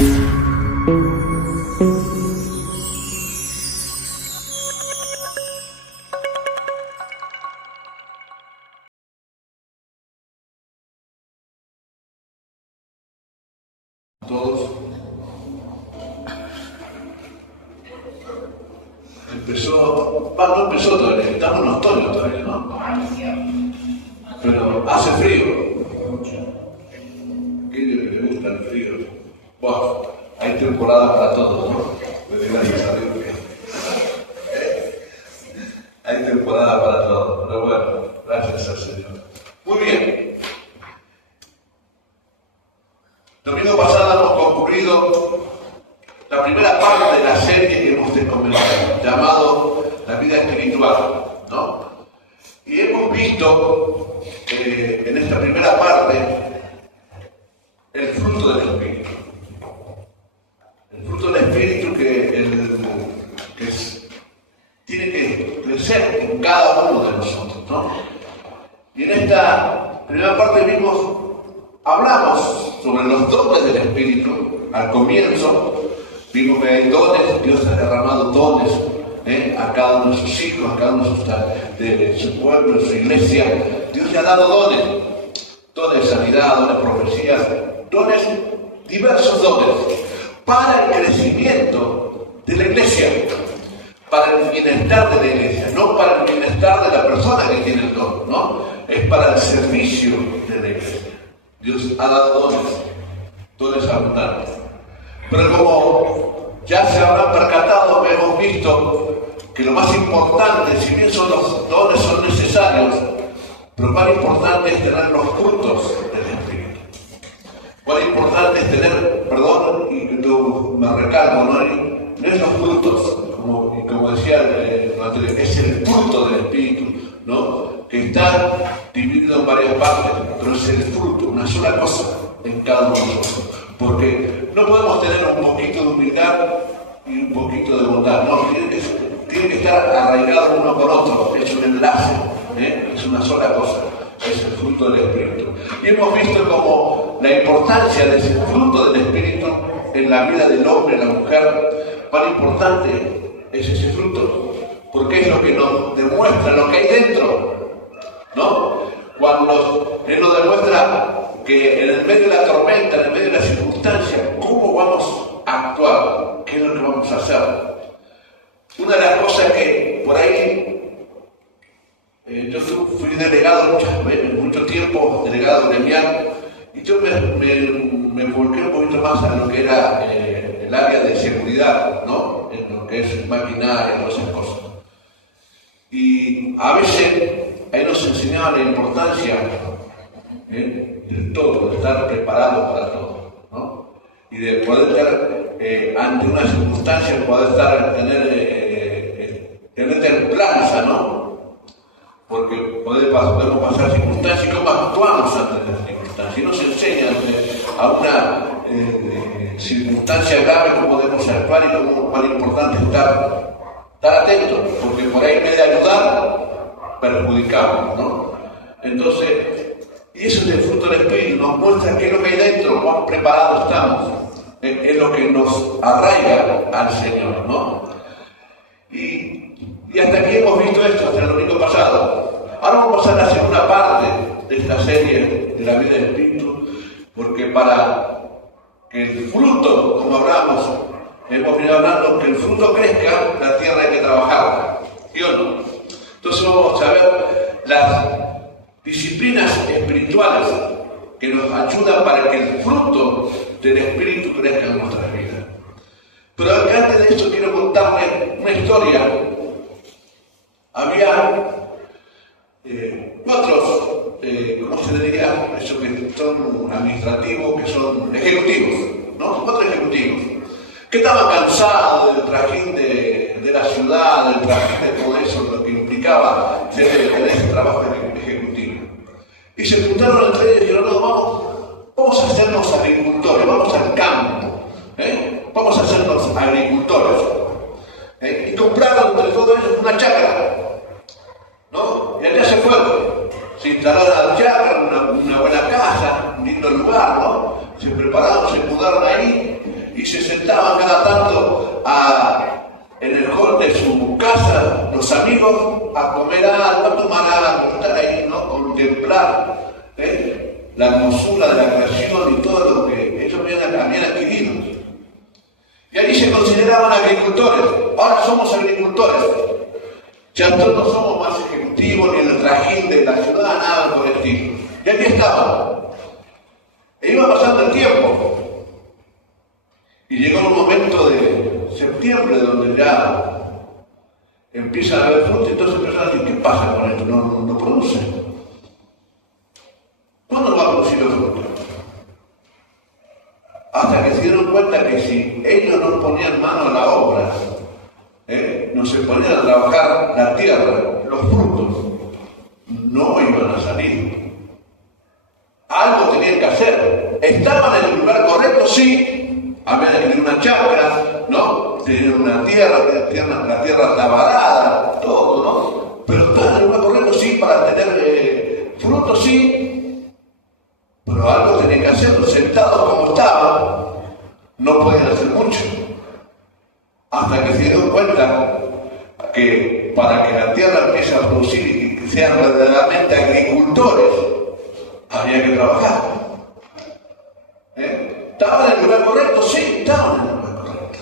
Todos. No empezó todavía, estamos en otoño todavía, ¿no? Pero hace frío. ¿Quién le gusta el frío? Bueno, hay temporada para todos, ¿no? Gracias a Dios. Hay temporada para todos, pero bueno, gracias al Señor. Muy bien. El domingo pasado hemos concluido la primera parte de la serie que hemos comenzado, llamado La vida espiritual, ¿no? Y hemos visto en esta primera parte el fruto del Espíritu. El fruto del Espíritu tiene que crecer en cada uno de nosotros, ¿no? Y en esta primera parte hablamos sobre los dones del Espíritu. Al comienzo vimos que hay dones, Dios ha derramado dones a cada uno de sus hijos, a cada uno de su pueblo, de su iglesia. Dios le ha dado dones de sanidad, dones de profecías, diversos dones, para el crecimiento de la iglesia, para el bienestar de la iglesia, no para el bienestar de la persona que tiene el don, ¿no? Es para el servicio de la iglesia. Dios ha dado dones abundantes. Pero como ya se habrán percatado, hemos visto que lo más importante, si bien los dones son necesarios, pero lo más importante es tener los frutos del Espíritu. Lo importante es tener, perdón, y me recalco, no es los frutos, como decía es el fruto del Espíritu, ¿no? Que está dividido en varias partes, pero es el fruto, una sola cosa en cada uno de nosotros. Porque no podemos tener un poquito de humildad y un poquito de bondad, no, tiene que estar arraigado uno con otro, es un enlace, es una sola cosa, es el fruto del Espíritu. Y hemos visto como la importancia de ese fruto del Espíritu en la vida del hombre y la mujer, cuán importante es ese fruto, porque es lo que nos demuestra lo que hay dentro, ¿no? Cuando Él nos demuestra que en el medio de la tormenta, en el medio de la circunstancia, ¿cómo vamos a actuar? ¿Qué es lo que vamos a hacer? Una de las cosas que por ahí, yo fui delegado mucho tiempo, delegado gremial, y yo me volqué un poquito más a lo que era el área de seguridad, ¿no? En lo que es maquinaria, todas esas cosas. Y a veces ahí nos enseñaba la importancia del todo, de estar preparado para todo, ¿no? Y de poder estar ante una circunstancia, poder tener templanza, ¿no? Porque podemos pasar circunstancias y cómo actuamos ante las circunstancias. Y nos enseña a una circunstancia grave cómo podemos actuar y cómo es importante estar atentos, porque por ahí en vez de ayudar, perjudicamos, ¿no? Entonces, y eso es el fruto del Espíritu, nos muestra qué es lo que hay dentro, cuán preparados estamos, es lo que nos arraiga al Señor, ¿no? Y hasta aquí hemos visto esto, hasta el domingo pasado. Ahora vamos a pasar a la segunda parte de esta serie de la vida del Espíritu, porque para que el fruto, como hablamos, hemos venido hablando, que el fruto crezca, la tierra hay que trabajar, ¿sí o no? Entonces vamos a ver las disciplinas espirituales que nos ayudan para que el fruto del Espíritu crezca en nuestras vidas. Pero antes de esto quiero contarles una historia. Había otros, ¿cómo se le diría? Esos que son administrativos, que son ejecutivos, ¿no? Otros ejecutivos, que estaban cansados del trajín de la ciudad, del trajín de todo eso, lo que implicaba tener ese trabajo ejecutivo. Y se juntaron entre ellos y dijeron, no, vamos a hacernos agricultores, vamos al campo, vamos a hacernos agricultores. Y compraron entre todos ellos una chacra, ¿no? Y allá se fueron, se instalaron en la chacra, una buena casa, un lindo lugar, ¿no? Se prepararon, se mudaron ahí, y se sentaban cada tanto en el hall de su casa, los amigos, a comer algo, a tomar algo, estar ahí, ¿no? Contemplar la hermosura de la creación y todo lo que ellos habían adquirido. Y allí se consideraban agricultores. Ahora somos agricultores. Ya todos no somos más ejecutivos ni en el trajín de la ciudad, nada por el estilo. Y aquí estaban. E iba pasando el tiempo. Y llegó un momento de septiembre donde ya empieza a haber fruto, y entonces empiezan a decir, ¿qué pasa con esto? No produce. ¿Cuándo va a producir el fruto? Hasta que se dieron cuenta que si ellos no ponían mano a la obra, no se ponían a trabajar la tierra, los frutos no iban a salir. Algo tenían que hacer. ¿Estaban en el lugar correcto? Sí. Habían que tener una chacra, ¿no? Tener una tierra, la tierra estaba arada, todo, ¿no? Pero estaban en el lugar correcto, sí, para tener frutos, sí. Pero algo tenían que hacer. Sentados como estaban, no podían hacer mucho. Hasta que se dieron cuenta que para que la tierra empiece a producir y que sean verdaderamente agricultores, había que trabajar. ¿Estaban en el lugar correcto? Sí, estaban en el lugar correcto.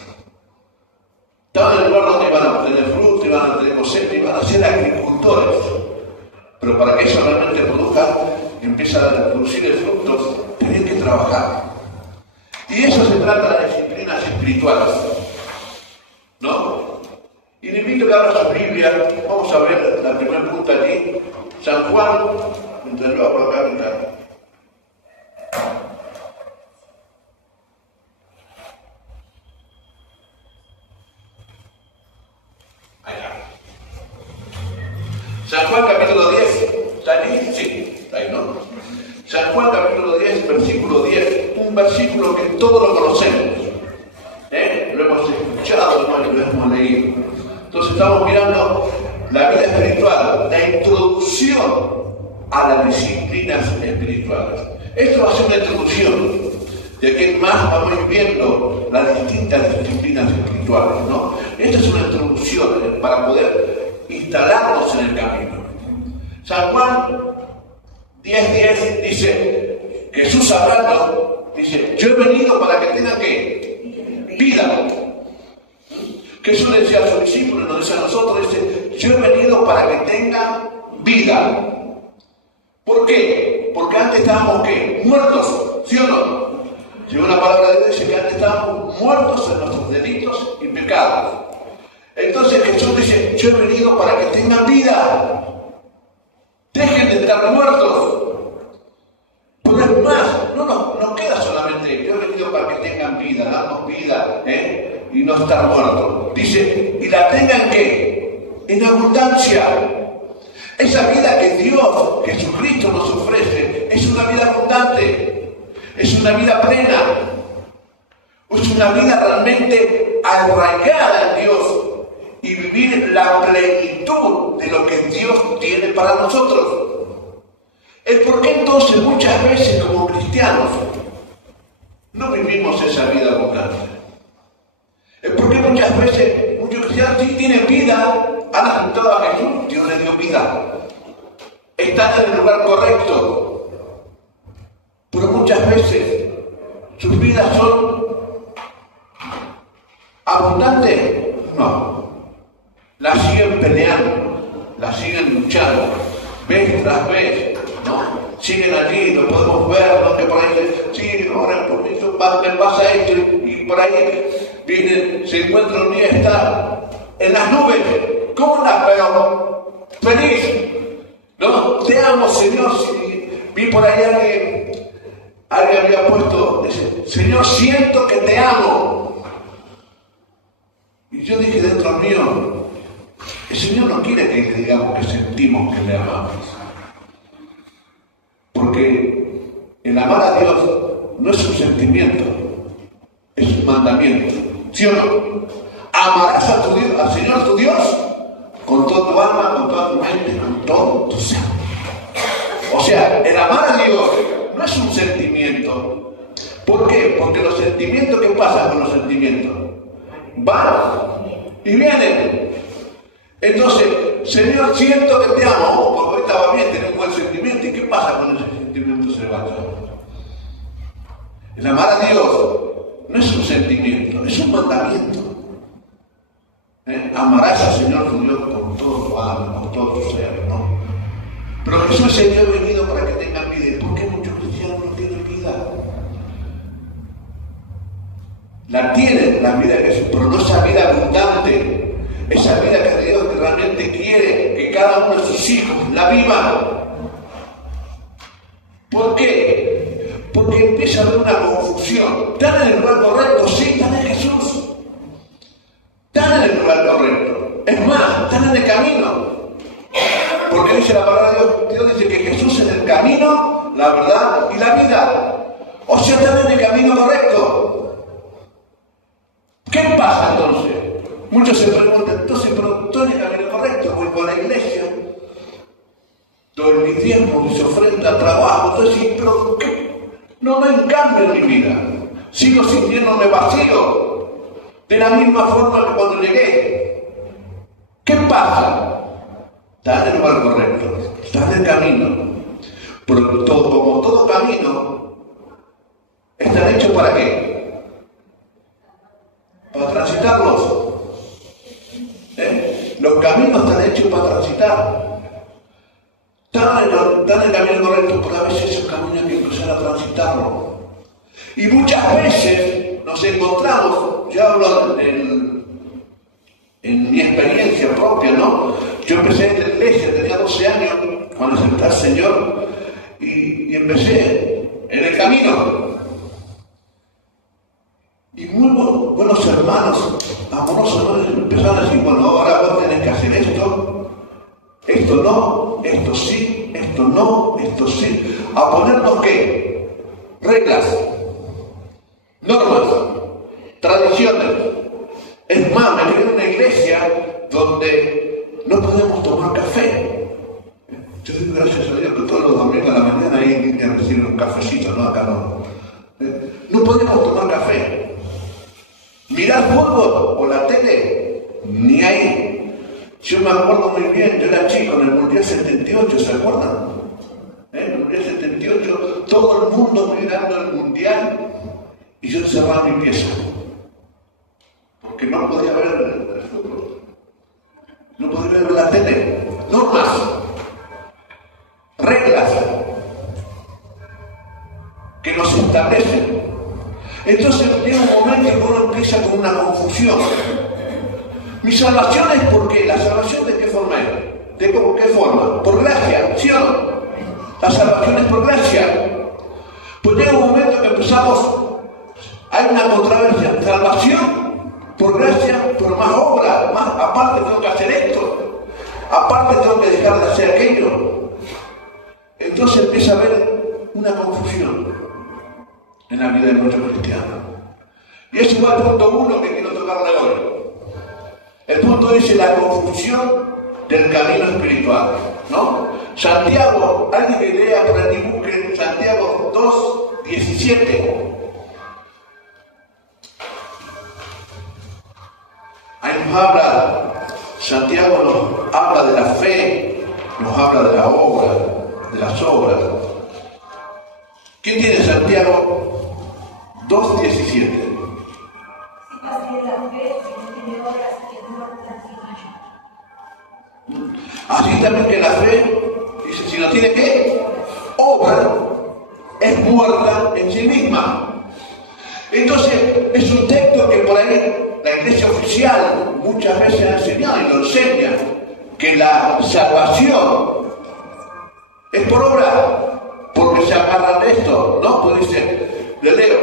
Estaban en el lugar donde iban a obtener fruto, iban a tener cosecha, iban a ser agricultores. Pero para que eso realmente produzca, empieza a producir el fruto, tienen que trabajar. Y eso se trata de las disciplinas espirituales, ¿no? Y le invito a que abra su Biblia. Vamos a ver la primera pregunta allí. San Juan, mientras lo abro acá, mirá. San Juan capítulo 10, ¿está allí? Sí, está ahí, ¿no? San Juan capítulo 10, versículo 10, un versículo que todos lo conocemos. Lo hemos escuchado, ¿no? Y lo hemos leído. Entonces estamos mirando la vida espiritual, la introducción a las disciplinas espirituales. Esto va a ser una introducción, de aquí en más vamos a ir viendo las distintas disciplinas espirituales, ¿no? Esta es una introducción para poder instalarnos en el camino. San Juan 10:10 dice, Jesús hablando, dice, yo he venido para que tengan ¿qué? Vida. Jesús le decía a sus discípulos, nos dice a nosotros, dice, yo he venido para que tengan vida. ¿Por qué? Porque antes estábamos ¿qué? Muertos, ¿sí o no? Llegó una palabra de Dios, dice que antes estábamos muertos en nuestros delitos y pecados. Entonces Jesús dice, yo he venido para que tengan vida. Dejen de estar muertos. Pero es más, no queda solamente, yo he venido para que tengan vida, darnos vida, y no estar muertos. Dice, y la tengan ¿qué? En abundancia. Esa vida que Dios, Jesucristo nos ofrece, es una vida abundante, es una vida plena, es una vida realmente arraigada en Dios y vivir la plenitud de lo que Dios tiene para nosotros. El por qué entonces muchas veces como cristianos no vivimos esa vida abundante. El por qué muchas veces muchos cristianos sí tienen vida, han aceptado a Jesús, Dios les dio vida, están en el lugar correcto, pero muchas veces sus vidas son abundantes, no, las siguen peleando, las siguen luchando, vez tras vez, ¿no? Siguen allí, lo podemos ver, ¿no? Que por ahí sí, ahora por eso me pasa esto, y por ahí viene, se encuentra un día, está en las nubes, ¿cómo andas? Pero feliz, ¿no? Te amo, Señor. Si vi por ahí alguien había puesto, dice, Señor, siento que te amo. Y yo dije dentro mío, el Señor no quiere que digamos que sentimos que le amamos. Porque el amar a Dios no es un sentimiento, es un mandamiento. ¿Sí o no? Amarás a tu Dios, al Señor tu Dios con toda tu alma, con toda tu mente, con todo tu ser. O sea, el amar a Dios no es un sentimiento, ¿Por qué? Porque los sentimientos, ¿qué pasa con los sentimientos? Van y vienen. Entonces, Señor, siento que te amo, porque hoy estaba bien, tenés un buen sentimiento. ¿Y qué pasa con ese sentimiento? Se va. El amar a Dios no es un sentimiento, es un mandamiento. Amarás al Señor tu Dios con todo tu alma, con todo tu ser, ¿no? Pero Jesús se ha venido para que tengan vida. ¿Y por qué muchos cristianos no tienen vida? La tienen, la vida de Jesús, pero no esa vida abundante, esa vida que Dios realmente quiere que cada uno de sus hijos la vivan. ¿Por qué? Porque empieza a haber una confusión. ¿Están en el lugar correcto? Sí, están en Jesús. Están en el lugar correcto. Es más, están en el camino. Porque dice la palabra de Dios, Dios dice que Jesús es el camino, la verdad y la vida. O sea, están en el camino correcto. ¿Qué pasa entonces? Muchos se preguntan, entonces, pero estoy en el camino correcto, voy con la iglesia, doy mi tiempo, mis ofrendas, trabajo, entonces, pero ¿qué? No ven cambio en mi vida. Sigo sintiéndome vacío, de la misma forma que cuando llegué. ¿Qué pasa? Está en el lugar correcto, está en el camino. Pero como todo camino, están hechos ¿para qué? Para transitarlos. Los caminos están hechos para transitar. Están en el camino correcto, pero a veces esos caminos hay que empezar a transitarlo. Y muchas veces nos encontramos, yo hablo en mi experiencia propia, ¿no? Yo empecé en la iglesia, tenía 12 años, cuando acepté al Señor, y empecé en el camino. Y muy buenos hermanos, amorosos hermanos, empezaron a decir, bueno, ahora vos tenés que hacer esto no, esto sí, esto no, esto sí. A ponernos ¿qué? Reglas, normas, tradiciones. Es más, me quedé en una iglesia donde no podemos tomar café. Yo digo gracias a Dios que todos los domingos a la mañana ahí vienen a recibir un cafecito, ¿no? Acá no. No podemos tomar café. Mirar fútbol o la tele, ni ahí. Yo me acuerdo muy bien, yo era chico en el Mundial 78, ¿se acuerdan? En el Mundial 78, todo el mundo mirando el Mundial y yo encerraba mi pieza. Porque no podía ver el fútbol. No podía ver la tele. Normas. Reglas que nos establecen. Entonces llega un momento en que uno empieza con una confusión. Mi salvación es ¿por qué? ¿La salvación de qué forma es? ¿De qué forma? Por gracia, ¿sí o no? La salvación es por gracia. Pues llega un momento que empezamos, hay una controversia, salvación por gracia, pero más obra, más, aparte tengo que hacer esto, aparte tengo que dejar de hacer aquello. Entonces empieza a haber una confusión en la vida de muchos cristianos. Y eso va al punto 1 que quiero tocarle hoy. El punto dice la confusión del camino espiritual, ¿no? Santiago, alguien que lea por el dibujo, Santiago 2:17. Ahí nos habla, Santiago nos habla de la fe, nos habla de la obra, de las obras. ¿Quién tiene Santiago 2:17? Así también que la fe, dice, si no tiene ¿qué? Obra, es muerta en sí misma. Entonces, es un texto que por ahí la iglesia oficial muchas veces ha enseñado y lo enseña, que la salvación es por obra, porque se agarran de esto, ¿no? Pues dice, le leo,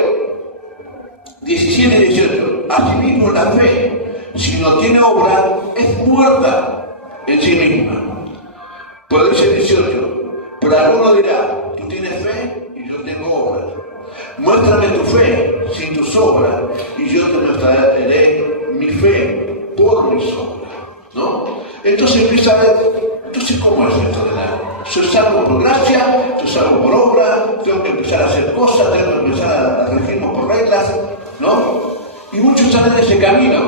17 y 18, asimismo la fe, si no tiene obra, es muerta en sí misma. Puede ser 18, pero alguno dirá, tú tienes fe y yo tengo obras. Muéstrame tu fe sin tus obras y yo te mostraré mi fe por mis obras, ¿no? Entonces empieza a ver, entonces ¿cómo es esto de la Yo salgo por gracia, yo salgo por obra, tengo que empezar a hacer cosas, tengo que empezar a regirme por reglas, ¿no? Y muchos están en ese camino.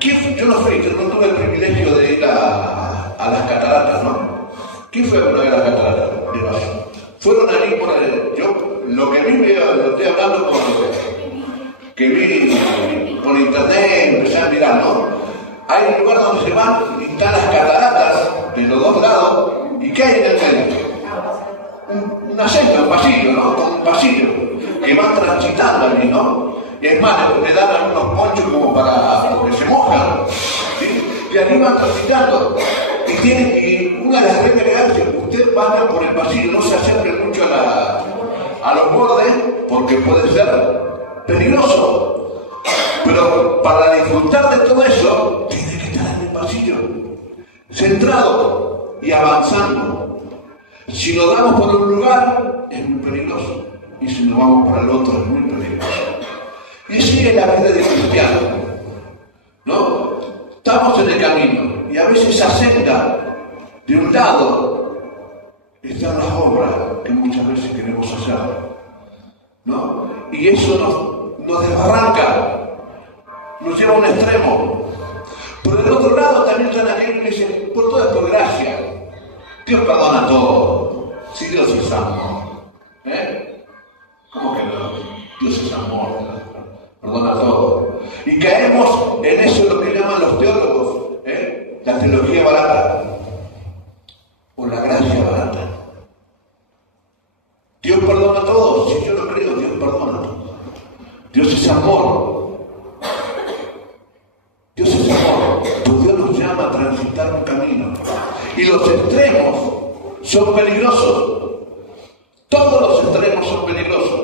Yo no tuve el privilegio de ir a las cataratas, ¿no? ¿Quién fue a ver las cataratas de Iguazú? Fueron allí por yo lo que vi, lo estoy hablando por que vi por internet, empecé a mirar, ¿no? Hay un lugar donde se van y están las cataratas de los dos lados, ¿y qué hay en el medio? Una senda, un pasillo, ¿no? Como un pasillo, que van transitando allí, ¿no? Y es más, le dan algunos ponchos como porque se mojan, ¿sí? Y allí van transitando. Y una de las reglas que hace, usted pasa por el pasillo, no se acerque mucho a los bordes, porque puede ser peligroso. Pero para disfrutar de todo eso, tiene que estar en el pasillo, centrado y avanzando. Si nos damos por un lugar, es muy peligroso. Y si nos vamos por el otro, es muy peligroso. Y sigue la vida de cristiano, ¿no? Estamos en el camino y a veces esa senda de un lado están las obras que muchas veces queremos hacer, ¿no? Y eso nos desbarranca, nos lleva a un extremo. Por el otro lado también están aquellos que dicen, por todo es por gracia, Dios perdona todo, si Dios es amor, ¿cómo que no? Dios es amor, perdona todo. Y caemos en eso lo que llaman los teólogos, la teología barata, o la gracia barata. Dios perdona todo, si yo lo creo, Dios perdona todo. Dios es amor. Dios es amor, pues Dios nos llama a transitar un camino. Y los extremos son peligrosos. Todos los extremos son peligrosos.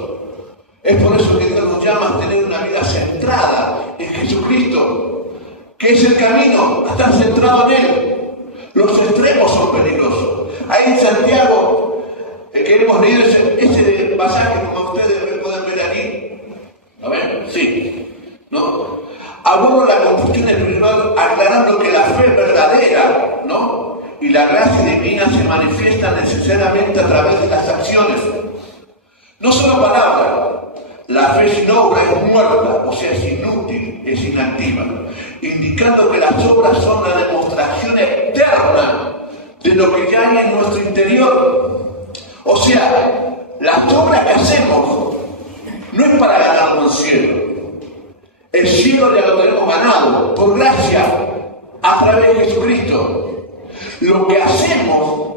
Es por eso que Dios nos llama a tener una vida centrada en Jesucristo, que es el camino, a estar centrado en Él. Los extremos son peligrosos. Ahí en Santiago, que hemos leído ese pasaje, como ustedes pueden ver aquí. ¿A ver? Sí. ¿No? Aborda la confusión espiritual aclarando que la fe verdadera, ¿no? Y la gracia divina se manifiesta necesariamente a través de las acciones. No solo palabras. La fe sin obra es muerta, o sea, es inútil, es inactiva, indicando que las obras son la demostración externa de lo que ya hay en nuestro interior. O sea, las obras que hacemos no es para ganarnos el cielo. El cielo ya lo tenemos ganado, por gracia, a través de Jesucristo. Lo que hacemos,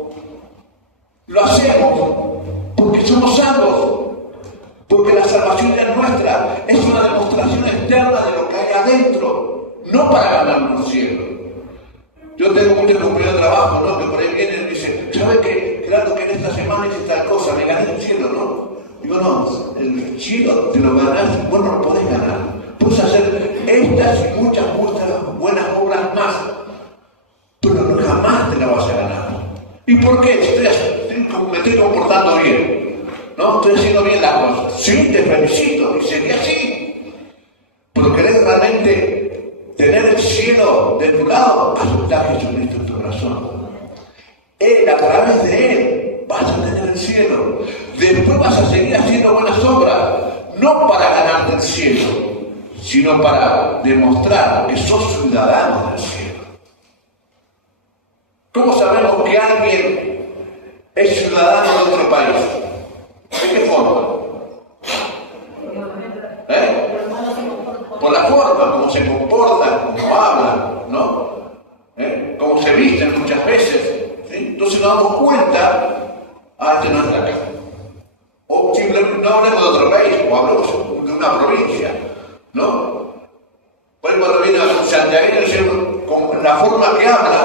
lo hacemos porque somos salvos. Porque la salvación ya es nuestra, es una demostración externa de lo que hay adentro, no para ganarnos el cielo. Yo tengo muchos compañeros de trabajo, ¿no? Que por ahí vienen y dicen, ¿sabes qué? Claro que en esta semana hice tal cosa, me gané el cielo, ¿no? Digo, no, el cielo te lo ganás, vos no lo podés ganar. Puedes hacer estas y muchas buenas obras más, pero no jamás te la vas a ganar. ¿Y por qué? Me estoy comportando bien. ¿No? Estoy haciendo bien las cosas. Sí, te felicito, y seguí así. Pero querés realmente tener el cielo de tu lado, aceptar a Jesucristo en tu corazón. Él, a través de Él, vas a tener el cielo. Después vas a seguir haciendo buenas obras, no para ganarte el cielo, sino para demostrar que sos ciudadano del cielo. ¿Cómo sabemos que alguien es ciudadano de otro país? ¿De qué forma? Por la forma, cómo se comportan, cómo hablan, ¿no? Cómo se visten muchas veces. ¿Sí? Entonces nos damos cuenta, este no es de acá. O simplemente no hablemos de otro país, o hablemos de una provincia, ¿no? Por ejemplo, cuando viene a un santiagueño, con la forma que habla,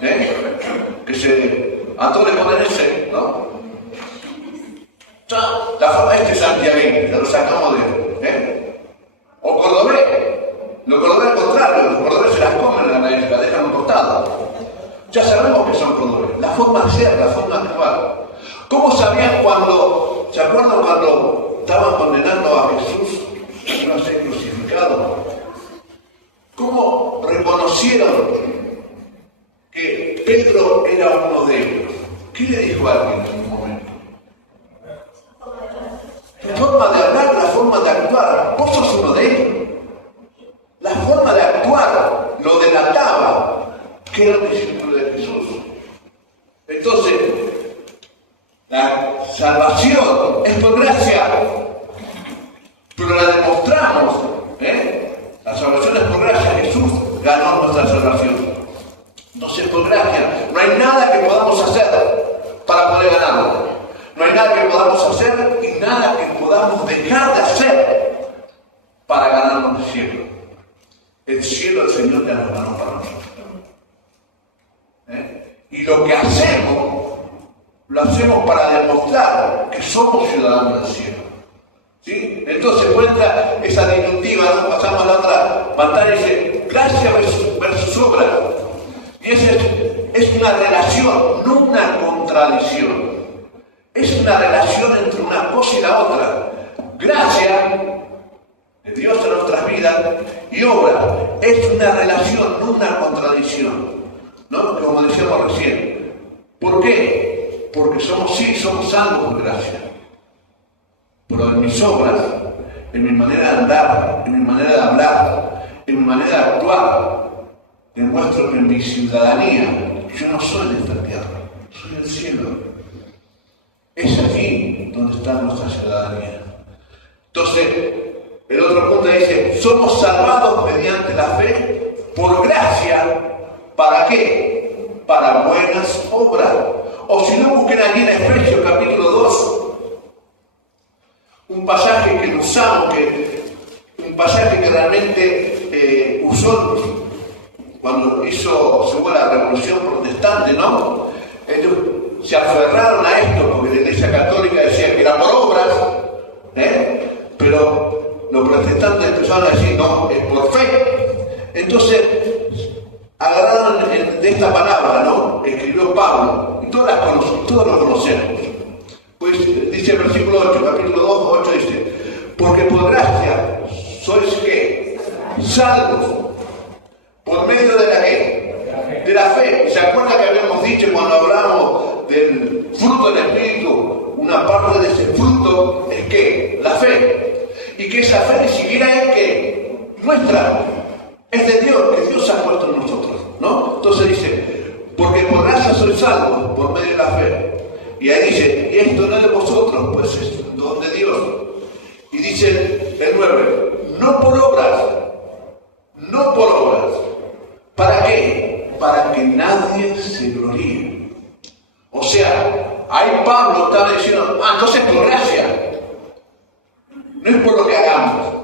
que a todos le ponen ese, ¿no? La forma este santiagueño, ya lo sacamos de o cordobés. Los cordobeses al contrario, los cordobeses se las comen en la nariz, la dejan a un costado. Ya sabemos que son cordobeses. La forma de ser, la forma de actuar. ¿Cómo sabían cuando, se acuerdan cuando estaban condenando a Jesús que iba a ser crucificado? ¿Cómo reconocieron que Pedro era uno de ellos? ¿Qué le dijo a alguien en un momento? La forma de hablar, la forma de actuar, vos sos uno de ellos. La forma de actuar lo delataba que era un discípulo de Jesús. Entonces, la salvación es por gracia, pero la demostramos. La salvación es por gracia. Jesús ganó nuestra salvación. Entonces, por gracia, no hay nada que podamos hacer para poder ganarlo. No hay nada que podamos hacer y nada que podamos dejar de hacer para ganarnos el cielo. El cielo el Señor ya nos ganó para nosotros. Y lo que hacemos, lo hacemos para demostrar que somos ciudadanos del cielo. ¿Sí? Entonces cuenta esa disyuntiva, ¿no? Pasamos a la otra pantalla y dice, gracia versus obra. Y es una relación, no una contradicción. Es una relación entre una cosa y la otra. Gracia de Dios en nuestras vidas y obra es una relación, no una contradicción, ¿no? Como decíamos recién. ¿Por qué? Porque somos salvos por gracia. Pero en mis obras, en mi manera de andar, en mi manera de hablar, en mi manera de actuar, demuestro que en mi ciudadanía yo no soy de esta tierra, soy del cielo. Es aquí donde está nuestra ciudadanía. Entonces, el otro punto dice, somos salvados mediante la fe por gracia. ¿Para qué? Para buenas obras. O si no, busquen allí en Efesios capítulo 2, un pasaje que usamos, un pasaje que realmente usó cuando según la Revolución Protestante, ¿no? Ellos se aferraron a esto porque la Iglesia Católica decía que era por obras, pero los protestantes empezaron a decir, no, es por fe. Entonces, agarraron de esta palabra, ¿no? Escribió Pablo, y todos lo conocemos. Pues dice el versículo 8, capítulo 2, 8 dice, porque por gracia sois ¿qué? Salvos. ¿Por medio de la qué? De la fe. ¿Se acuerdan que habíamos dicho cuando hablamos del fruto del Espíritu? Una parte de ese fruto es ¿qué? La fe. Y que esa fe ni siquiera es que nuestra, es de Dios, que Dios ha puesto en nosotros, ¿no? Entonces dice, porque por gracia sois salvos, por medio de la fe. Y ahí dice, y esto no es de vosotros, pues es un don de Dios. Y dice el 9, no por obras. ¿Para qué? Para que nadie se gloríe. O sea, ahí Pablo estaba diciendo, entonces por gracia. No es por lo que hagamos.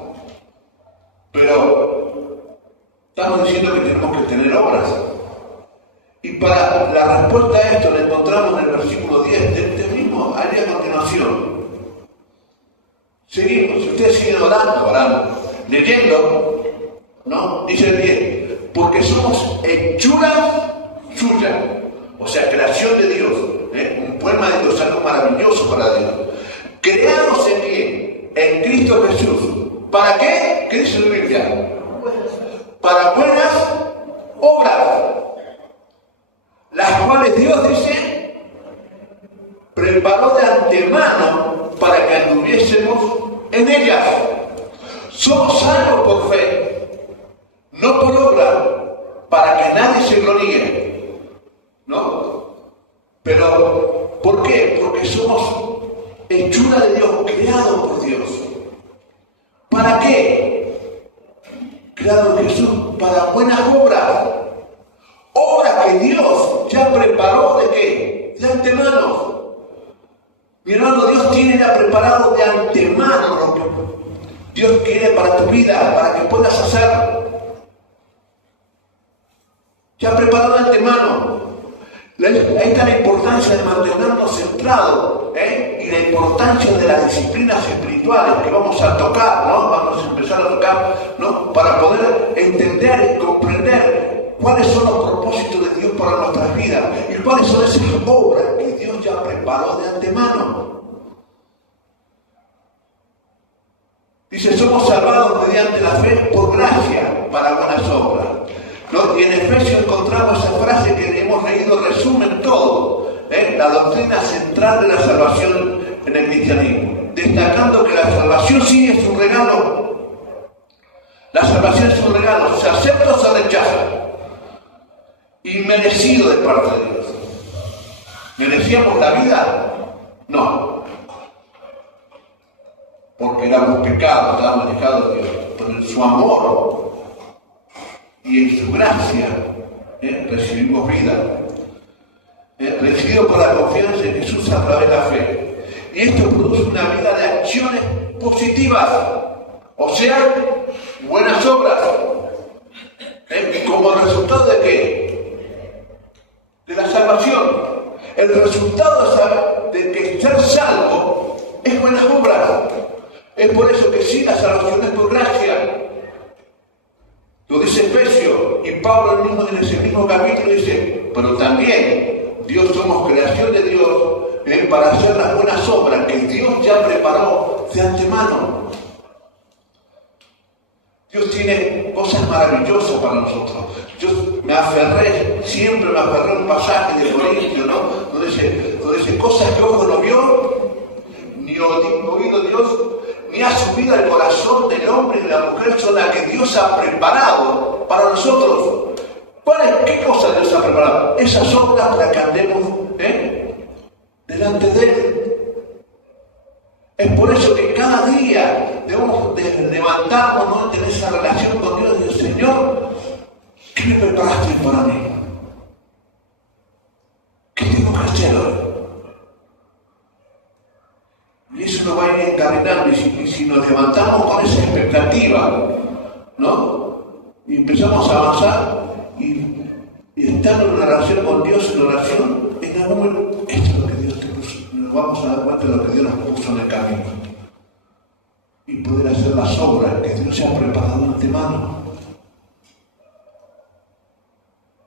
Pero estamos diciendo que tenemos que tener obras. Y para la respuesta a esto la encontramos en el versículo 10 de este mismo, ahí a continuación. Seguimos, si ustedes siguen orando, leyendo, ¿no? Dice el 10, porque somos hechura suya, o sea, creación de Dios, un poema de Dios, algo maravilloso para Dios. Creados en quién? En Cristo Jesús. ¿Para qué? ¿Qué dice la Biblia? Para buenas obras, las cuales Dios dice, preparó de antemano para que anduviésemos en ellas. Somos salvos por fe, no por obra, para que nadie se gloríe, ¿no? Pero, ¿por qué? Porque somos hechura de Dios, creados por Dios. ¿Para qué? Creado en Jesús, para buenas obras. Obras que Dios ya preparó ¿de qué? De antemano. Mi hermano, Dios tiene ya preparado de antemano lo que Dios quiere para tu vida, para que puedas hacer. Ya preparado de antemano. Ahí está la importancia de mantenernos centrados, y la importancia de las disciplinas espirituales que vamos a tocar, ¿no? Vamos a empezar a tocar, ¿no? Para poder entender y comprender cuáles son los propósitos de Dios para nuestras vidas y cuáles son esas obras que Dios ya preparó de antemano. Dice, somos salvados mediante la fe por gracia para buenas obras, ¿no? Y en Efesios encontramos esa frase que hemos leído, resumen todo, la doctrina central de la salvación en el cristianismo, destacando que la salvación sí es un regalo. La salvación es un regalo, se acepta o se rechaza, inmerecido de parte de Dios. ¿Merecíamos la vida? No, porque éramos pecados, estábamos alejados de Dios, pero en su amor y en su gracia recibimos vida, recibido por la confianza en Jesús a través de la fe. Y esto produce una vida de acciones positivas, o sea, buenas obras. ¿Como resultado de qué? De la salvación. El resultado de que ser salvo es buenas obras. Es por eso que sí, la salvación es por gracia. Lo dice Efesios, y Pablo en ese mismo capítulo dice, pero también Dios somos creación de Dios para hacer las buenas obras que Dios ya preparó de antemano. Dios tiene cosas maravillosas para nosotros. Yo siempre me aferré a un pasaje de Corintios, ¿no? Donde dice cosas que ojo no vio, ni oído Dios, ni ha subido al corazón del hombre y de la mujer, son las que Dios ha preparado para nosotros. ¿Qué cosas Dios ha preparado? Esas obras para que andemos delante de Él. Es por eso que cada día debemos levantarnos, ¿no? Tener esa relación con Dios y decir, Señor, ¿qué me preparaste para mí? ¿Qué tengo que hacer hoy? Y eso nos va a ir encaminando, y si nos levantamos con esa expectativa, ¿no? Y empezamos a avanzar y estando en una relación con Dios, en oración, en algún momento, esto es lo que Dios te puso, nos vamos a dar cuenta de lo que Dios nos puso en el camino. Y poder hacer las obras que Dios se ha preparado de antemano.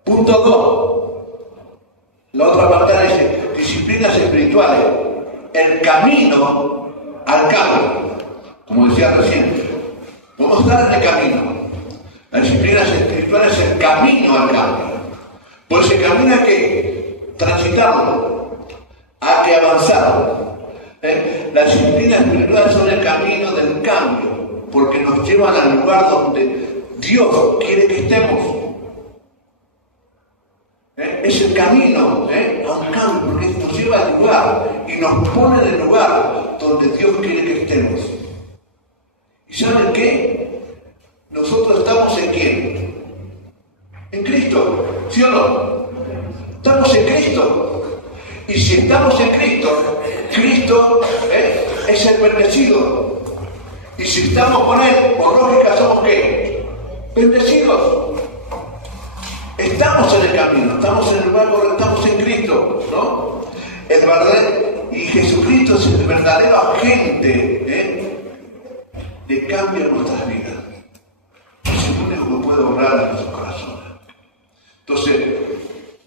Punto 2. La otra parte dice, disciplinas espirituales. El camino al cambio. Como decía recién, podemos estar en el camino. Las disciplinas espirituales es el camino al cambio. Por ese camino hay que transitarlo, hay que avanzar. Las disciplinas espirituales son el camino del cambio, porque nos llevan al lugar donde Dios quiere que estemos. Es el camino a un cambio, porque nos lleva al lugar y nos pone en el lugar donde Dios quiere que estemos. ¿Y saben qué? Nosotros estamos en ¿quién? En Cristo, ¿sí o no? Estamos en Cristo. Y si estamos en Cristo, Cristo es el bendecido. Y si estamos con Él, por lógica somos ¿qué? Bendecidos. Estamos en el camino, estamos en el lugar correcto, estamos en Cristo, ¿no? El verdadero, y Jesucristo es el verdadero agente de cambio en nuestras vidas. Es el único que puede obrar en nuestros corazones. Entonces,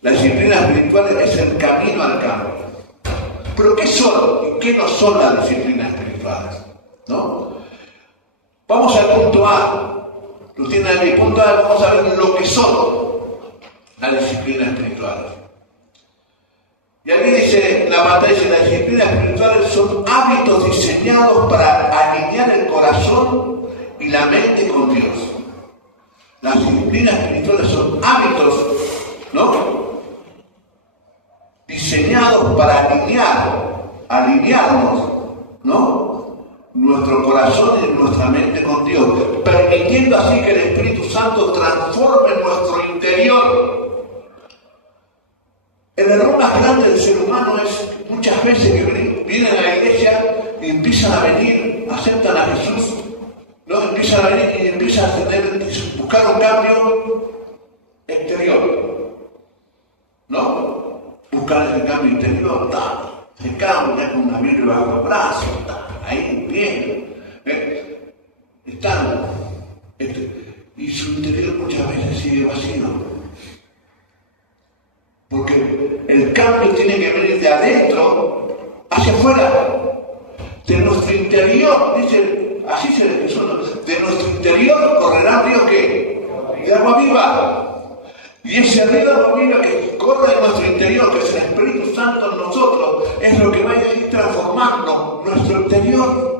la disciplina espiritual es el camino al cambio. Pero ¿qué son y qué no son las disciplinas espirituales? ¿No? Vamos al punto A. Lo tienen aquí, punto A, vamos a ver lo que son las disciplinas espirituales. Y aquí dice, la pantalla dice, las disciplinas espirituales son hábitos diseñados para alinear el corazón y la mente con Dios. Las disciplinas espirituales son hábitos, ¿no? Diseñados para alinearnos, ¿no? Nuestro corazón y nuestra mente con Dios, permitiendo así que el Espíritu Santo transforme nuestro interior. El error más grande del ser humano es muchas veces que vienen a la iglesia y empiezan a venir, aceptan a Jesús, ¿no? Empiezan a venir y empiezan a buscar un cambio exterior, ¿no? Buscar ese cambio interior, se cambia con una Biblia bajo los brazos, ahí bien, están, y su interior muchas veces sigue vacío. Porque el cambio tiene que venir de adentro hacia afuera. De nuestro interior, dice, así se le dice, de nuestro interior correrá ríos que de agua viva. Y ese río vivo que corre en nuestro interior, que es el Espíritu Santo en nosotros, es lo que va a ir transformando nuestro interior.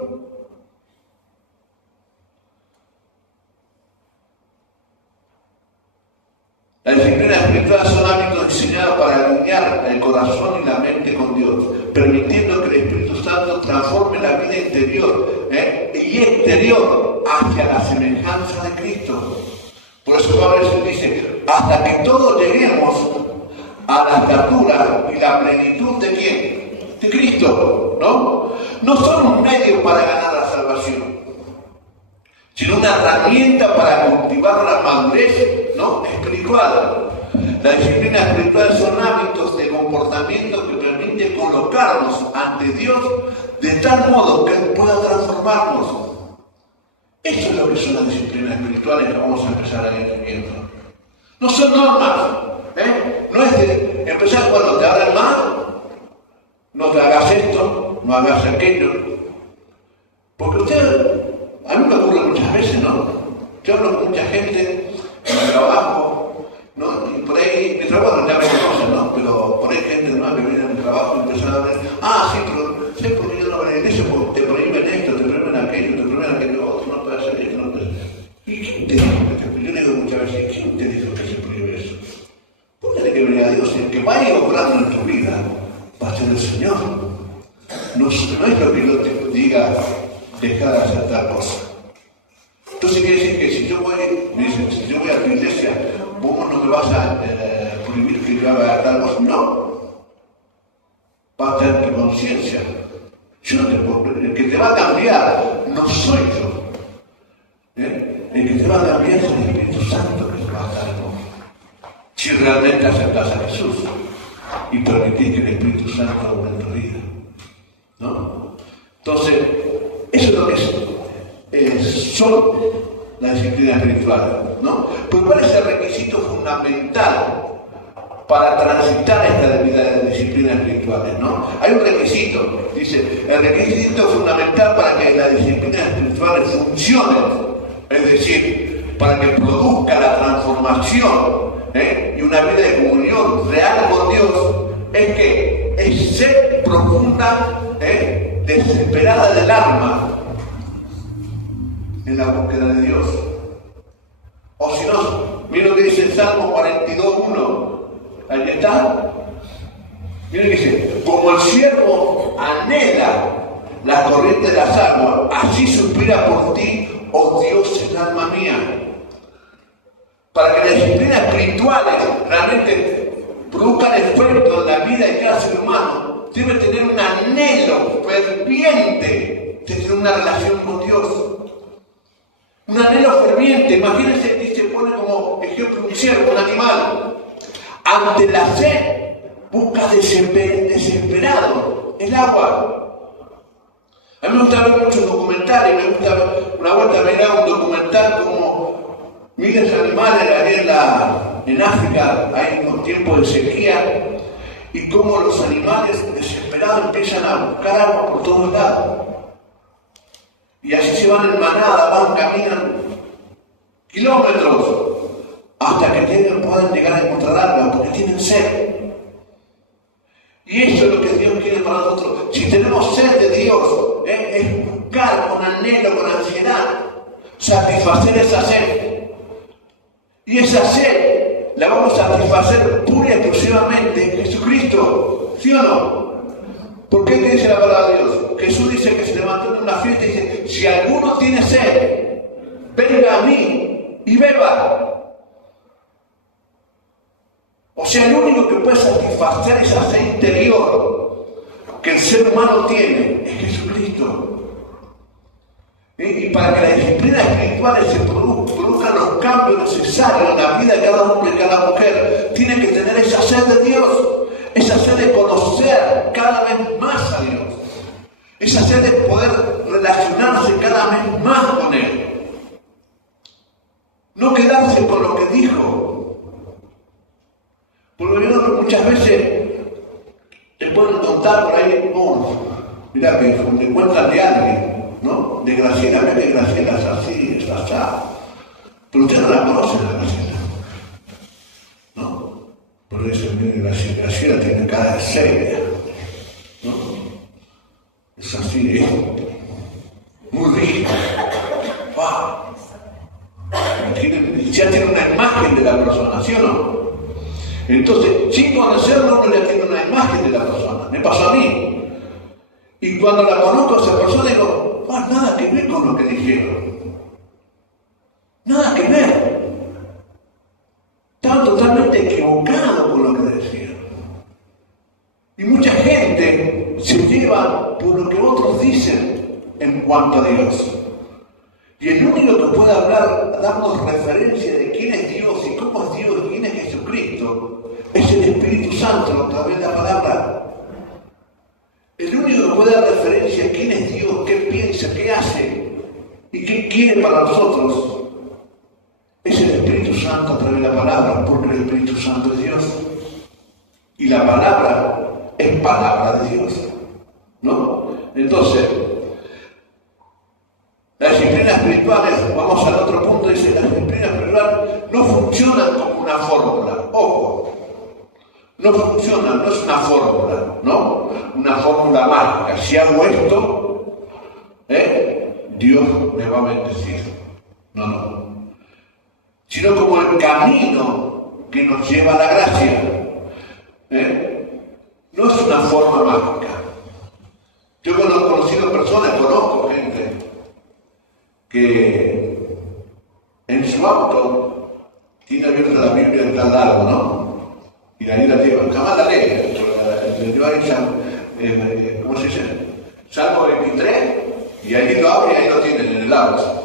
La disciplina espiritual son hábitos diseñados para alinear el corazón y la mente con Dios, permitiendo que el Espíritu Santo transforme la vida interior y exterior hacia la semejanza de Cristo. Por eso Pablo dice, hasta que todos lleguemos a la estatura y la plenitud de ¿quién? De Cristo, ¿no? No son un medio para ganar la salvación, sino una herramienta para cultivar la madurez, ¿no?, espiritual. La disciplina espiritual son hábitos de comportamiento que permiten colocarnos ante Dios de tal modo que Él pueda transformarnos. Esto es lo que son las disciplinas espirituales que vamos a empezar a ir viendo. No son normas, no es de empezar cuando te hablan mal, no te hagas esto, no hagas aquello. Porque a mí me ocurre muchas veces, ¿no? Yo hablo con mucha gente en el trabajo, ¿no? Y por ahí, mi trabajo ya me conocen, ¿no? Pero por ahí gente nueva que viene a mi trabajo y empieza a hablar, sí, pero ¿sabes por qué yo no voy a eso? Porque te prohíben esto, te prohíben aquello, te prohíben aquello otro, no puedes hacer esto, no puedes hacer. ¿Y quién te dijo que te prohíbe? Yo le digo muchas veces, ¿quién te dijo que se prohíbe eso? Porque tiene que venir a Dios, el que vaya obrando en tu vida va a ser el Señor. No es lo que yo te diga dejar de hacer tal cosa. Entonces quiere decir que si yo voy a tu iglesia, vos no me vas a prohibir que yo haga tal cosa. No. Vas a tener tu conciencia. Yo no te puedo, el que te va a cambiar no soy yo. El que te va a cambiar es el Espíritu Santo que te va a dar en vos. Si realmente aceptas a Jesús y permitís que el Espíritu Santo obre en tu vida, ¿no? Entonces, eso es lo que son las disciplinas espirituales, ¿no? Pero ¿cuál es el requisito fundamental para transitar esta vida de disciplinas espirituales, ¿no? Hay un requisito, dice, el requisito fundamental para que las disciplinas espirituales funcionen, es decir, para que produzca la transformación y una vida de comunión real con Dios, es que es sed profunda, desesperada del alma en la búsqueda de Dios. O si no, mira lo que dice el Salmo 42:1. Ahí está. Mira que dice, como el siervo anhela la corriente de las aguas, así suspira por ti, oh Dios, el alma mía. Para que las disciplinas espirituales realmente produzcan efecto en la vida de cada ser humano, debe tener un anhelo ferviente de tener una relación con Dios. Un anhelo ferviente. Imagínense que se pone como ejemplo un ciervo, un animal. Ante la sed, busca desesperado el agua. A mí me gusta ver muchos documentales, me gusta ver, una vuelta mirar un documental como miles de animales en África, hay unos tiempos de sequía, y cómo los animales desesperados empiezan a buscar agua por todos lados. Y así se van en manada, caminan kilómetros hasta que puedan llegar a encontrar agua, porque tienen sed. Y eso es lo que Dios quiere para nosotros. Si tenemos sed de Dios, es buscar con anhelo, con ansiedad, satisfacer esa sed. Y esa sed la vamos a satisfacer pura y exclusivamente en Jesucristo. ¿Sí o no? ¿Por qué dice la palabra de Dios? Jesús dice que se levantó en una fiesta y dice, si alguno tiene sed, venga a mí y beba. O sea, el único que puede satisfacer esa sed interior que el ser humano tiene es Jesucristo. Y para que las disciplinas espirituales se produzcan los cambios necesarios en la vida de cada hombre y cada mujer, tiene que tener esa sed de Dios, esa sed de conocer cada vez más a Dios, esa sed de poder relacionarse cada vez más con Él. No quedarse con lo que dijo. Porque muchas veces te pueden contar por ahí, mirá que te encuentran de alguien, ¿no? De Graciela, ve que Graciela es así, es así. Pero usted no la conoce, la Graciela, ¿no? pareciera tener cara de seria, ¿no? Es así, es muy rígido. ¡Wow! Ya tiene una imagen de la persona, ¿sí o no? Entonces, sin conocerlo, uno ya tiene una imagen de la persona. Me pasó a mí. Y cuando la conozco a esa persona, digo, nada que ver con lo que dijeron. Nada que ver. Estaban totalmente equivocados con lo que decían. Y mucha gente se lleva por lo que otros dicen en cuanto a Dios. Y el único que puede hablar, darnos referencia de quién es Dios y cómo es Dios y quién es Jesucristo, es el Espíritu Santo a través de la palabra. El único que puede dar referencia a quién es Dios, qué piensa, qué hace y qué quiere para nosotros, es el Espíritu Santo a través de la palabra, porque el Espíritu Santo es Dios. Y la palabra es palabra de Dios, ¿no? Entonces, las disciplinas espirituales, vamos al otro punto, dice, las disciplinas espirituales no funcionan como una fórmula. Ojo, no funcionan, no es una fórmula, ¿no? Una fórmula mágica. Si hago esto, Dios me va a bendecir. No. Sino como el camino que nos lleva a la gracia. No es una forma mágica. Yo he conocido personas, conozco gente que en su auto tiene abierta la Biblia en tal lado, ¿no? Y ahí la lleva, jamás la lee, le lleva ahí, ¿cómo se dice? Salmo 23, y ahí lo abre y ahí lo tienen en el auto.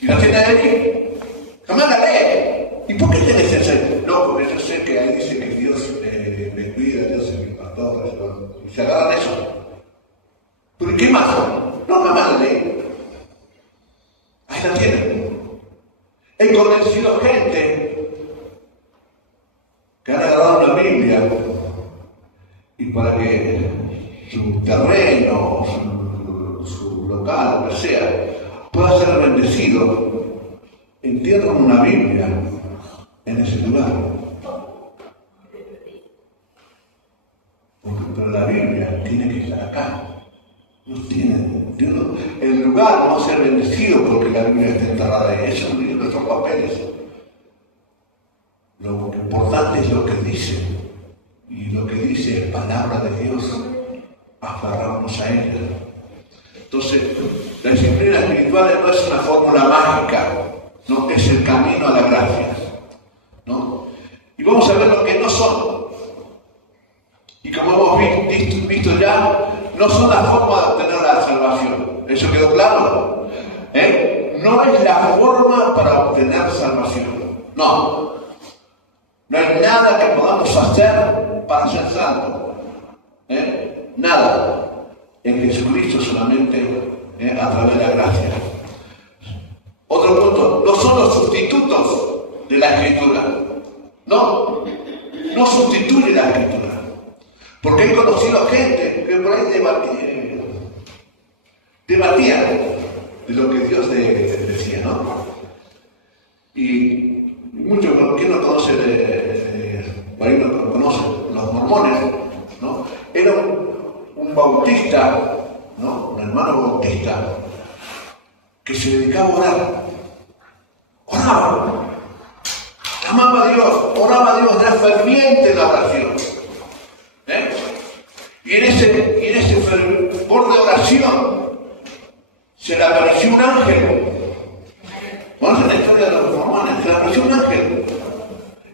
Y la tiene ahí, jamás la lee. ¿Y por qué tenés ese? No, porque yo sé que ahí dice que Dios me cuida, Dios es mi pastor, y se agarran eso. ¿Pero qué más? No, jamás la lee. Ahí la tienen. He convencido gente que han agarrado la Biblia y para que su terreno, su local, lo que sea, pueda ser bendecido, entierran una Biblia en ese lugar. Pero la Biblia tiene que estar acá. No tiene. El lugar no va a ser bendecido porque la Biblia está enterrada ahí. Eso no son nuestros papeles. Lo importante es lo que dice. Y lo que dice es palabra de Dios. Aferrarnos a ella. Entonces, la disciplina espiritual no es una fórmula mágica, no, es el camino a la gracia, ¿no? Y vamos a ver lo que no son. Y como hemos visto ya, no son la forma de obtener la salvación. ¿Eso quedó claro? No es la forma para obtener salvación. No. No hay nada que podamos hacer para ser santos. Nada. En Jesucristo solamente a través de la gracia. Otro punto, no son los sustitutos de la Escritura. No sustituye la Escritura. Porque he conocido gente que por ahí debatían de lo que Dios decía, ¿no? Y muchos, ¿quién no conoce por ahí no conoce los mormones, ¿no? Era un bautista, ¿no? Un hermano bautista que se dedicaba a orar. Oraba. Amaba a Dios, oraba a Dios, era ferviente en la oración. Y en ese fervor de oración se le apareció un ángel. Vamos a la historia de los mormones, se le apareció un ángel.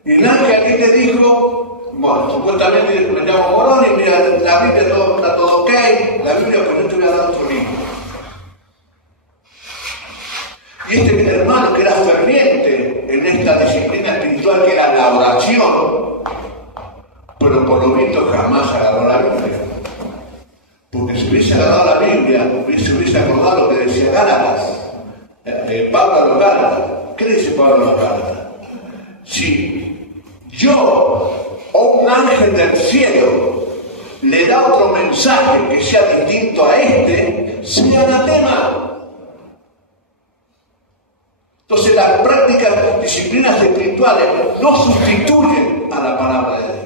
Y el ángel que te dijo, bueno, supuestamente me llamo Morón y mira, la Biblia está todo ok, la Biblia, pues yo te voy a dar otro libro. Y este hermano que era ferviente en esta disciplina espiritual que era la oración, pero por lo visto jamás agarró la Biblia. Porque si hubiese agarrado la Biblia, se hubiese acordado lo que decía Gálatas. Pablo a los Gálatas. ¿Qué dice Pablo a los Gálatas? Si yo o un ángel del cielo le da otro mensaje que sea distinto a este, sea anatema. Entonces las prácticas, disciplinas espirituales no sustituyen a la palabra de Dios.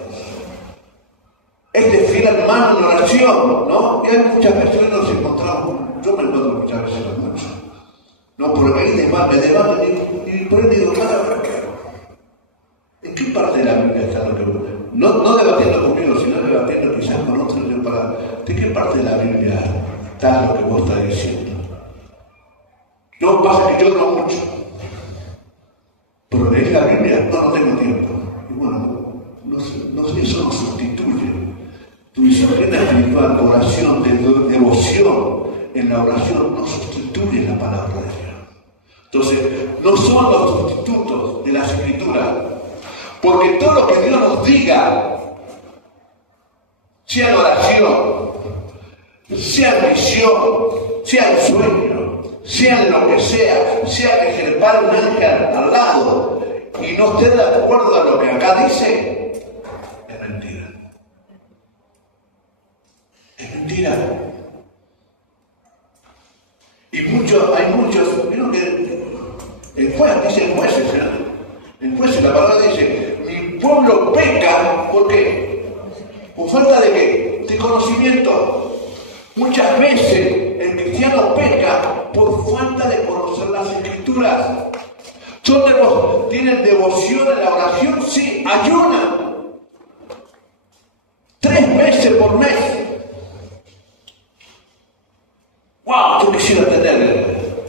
Este fiel hermano en oración, ¿no? Y hay muchas veces nos encontramos, yo me encuentro muchas veces en la noche, no, porque ahí me debaten y por ahí digo, ¿en qué parte de la Biblia está lo que no debatiendo conmigo, sino debatiendo quizás con otros, ¿de qué parte de la Biblia está lo que vos estás diciendo? No pasa que yo no mucho, pero leer la Biblia no tengo tiempo. Y bueno, eso no sustituye tu disciplina espiritual, tu oración, de devoción en la oración, no sustituye la palabra de Dios. Entonces, no son los sustitutos de las Escrituras, porque todo lo que Dios nos diga, sea en oración, sea en visión, sea en sueño, sea en lo que sea que se le pare un ángel al lado y no esté de acuerdo a lo que acá dice, es mentira. Es mentira. Y hay muchos, vieron que el juez dice en jueces, en jueces la palabra dice, mi pueblo peca, ¿por qué? Por falta de qué? De conocimiento. Muchas veces el cristiano peca por falta de conocer las Escrituras. ¿Tienen devoción en la oración? Sí, ayunan 3 veces por mes. ¡Wow! Yo quisiera tener.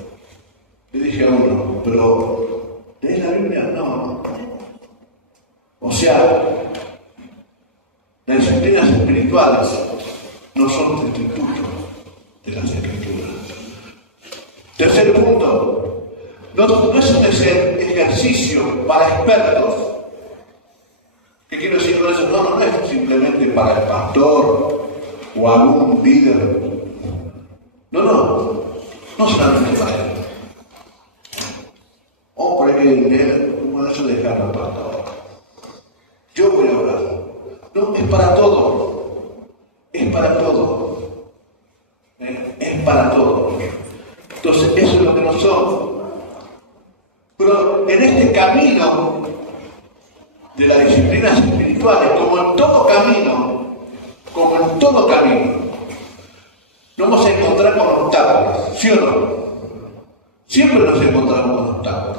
Le dije a uno, pero ¿lees la Biblia? No. O sea, las disciplinas espirituales no son sustitutos de las Escrituras. Tercer punto, no es un ejercicio para expertos. ¿Qué quiero decir con eso? No es simplemente para el pastor o algún líder. No solamente para él. Por ahí que leer, bueno, eso dejarlo para todo. Yo voy a orar. No, es para todo. Es para todo. Es para todo. Entonces, eso es lo que no son. Pero en este camino de las disciplinas espirituales, como en todo camino, nos vamos a encontrar con obstáculos, ¿sí o no? Siempre nos encontramos con obstáculos.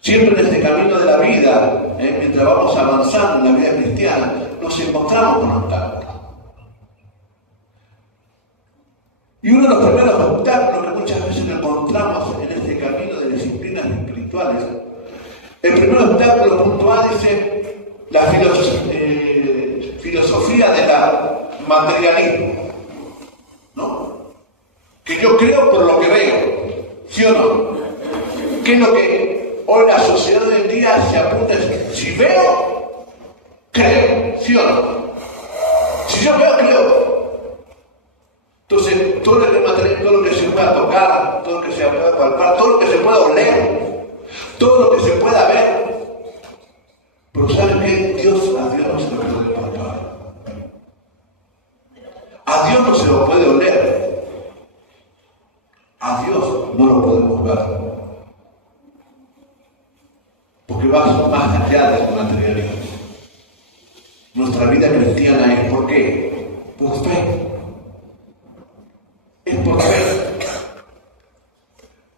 Siempre en este camino de la vida, mientras vamos avanzando en la vida cristiana, nos encontramos con obstáculos. Y uno de los primeros obstáculos que muchas veces encontramos en este camino de disciplinas espirituales, el primer obstáculo puntual dice la filosofía del materialismo, ¿no? Que yo creo por lo que veo, ¿sí o no? ¿Qué es lo que hoy la sociedad hoy en día se apunta? Si veo, creo, ¿sí o no? Si yo veo, creo. Entonces, todo lo que se pueda tocar, todo lo que se pueda palpar, todo lo que se pueda oler, todo lo que se pueda ver. Pero ¿saben qué? A Dios no se lo puede palpar. A Dios no se lo puede oler. A Dios no lo podemos ver. Porque va más allá del materialismo. Nuestra vida cristiana es ¿por qué? Por fe. Es por fe.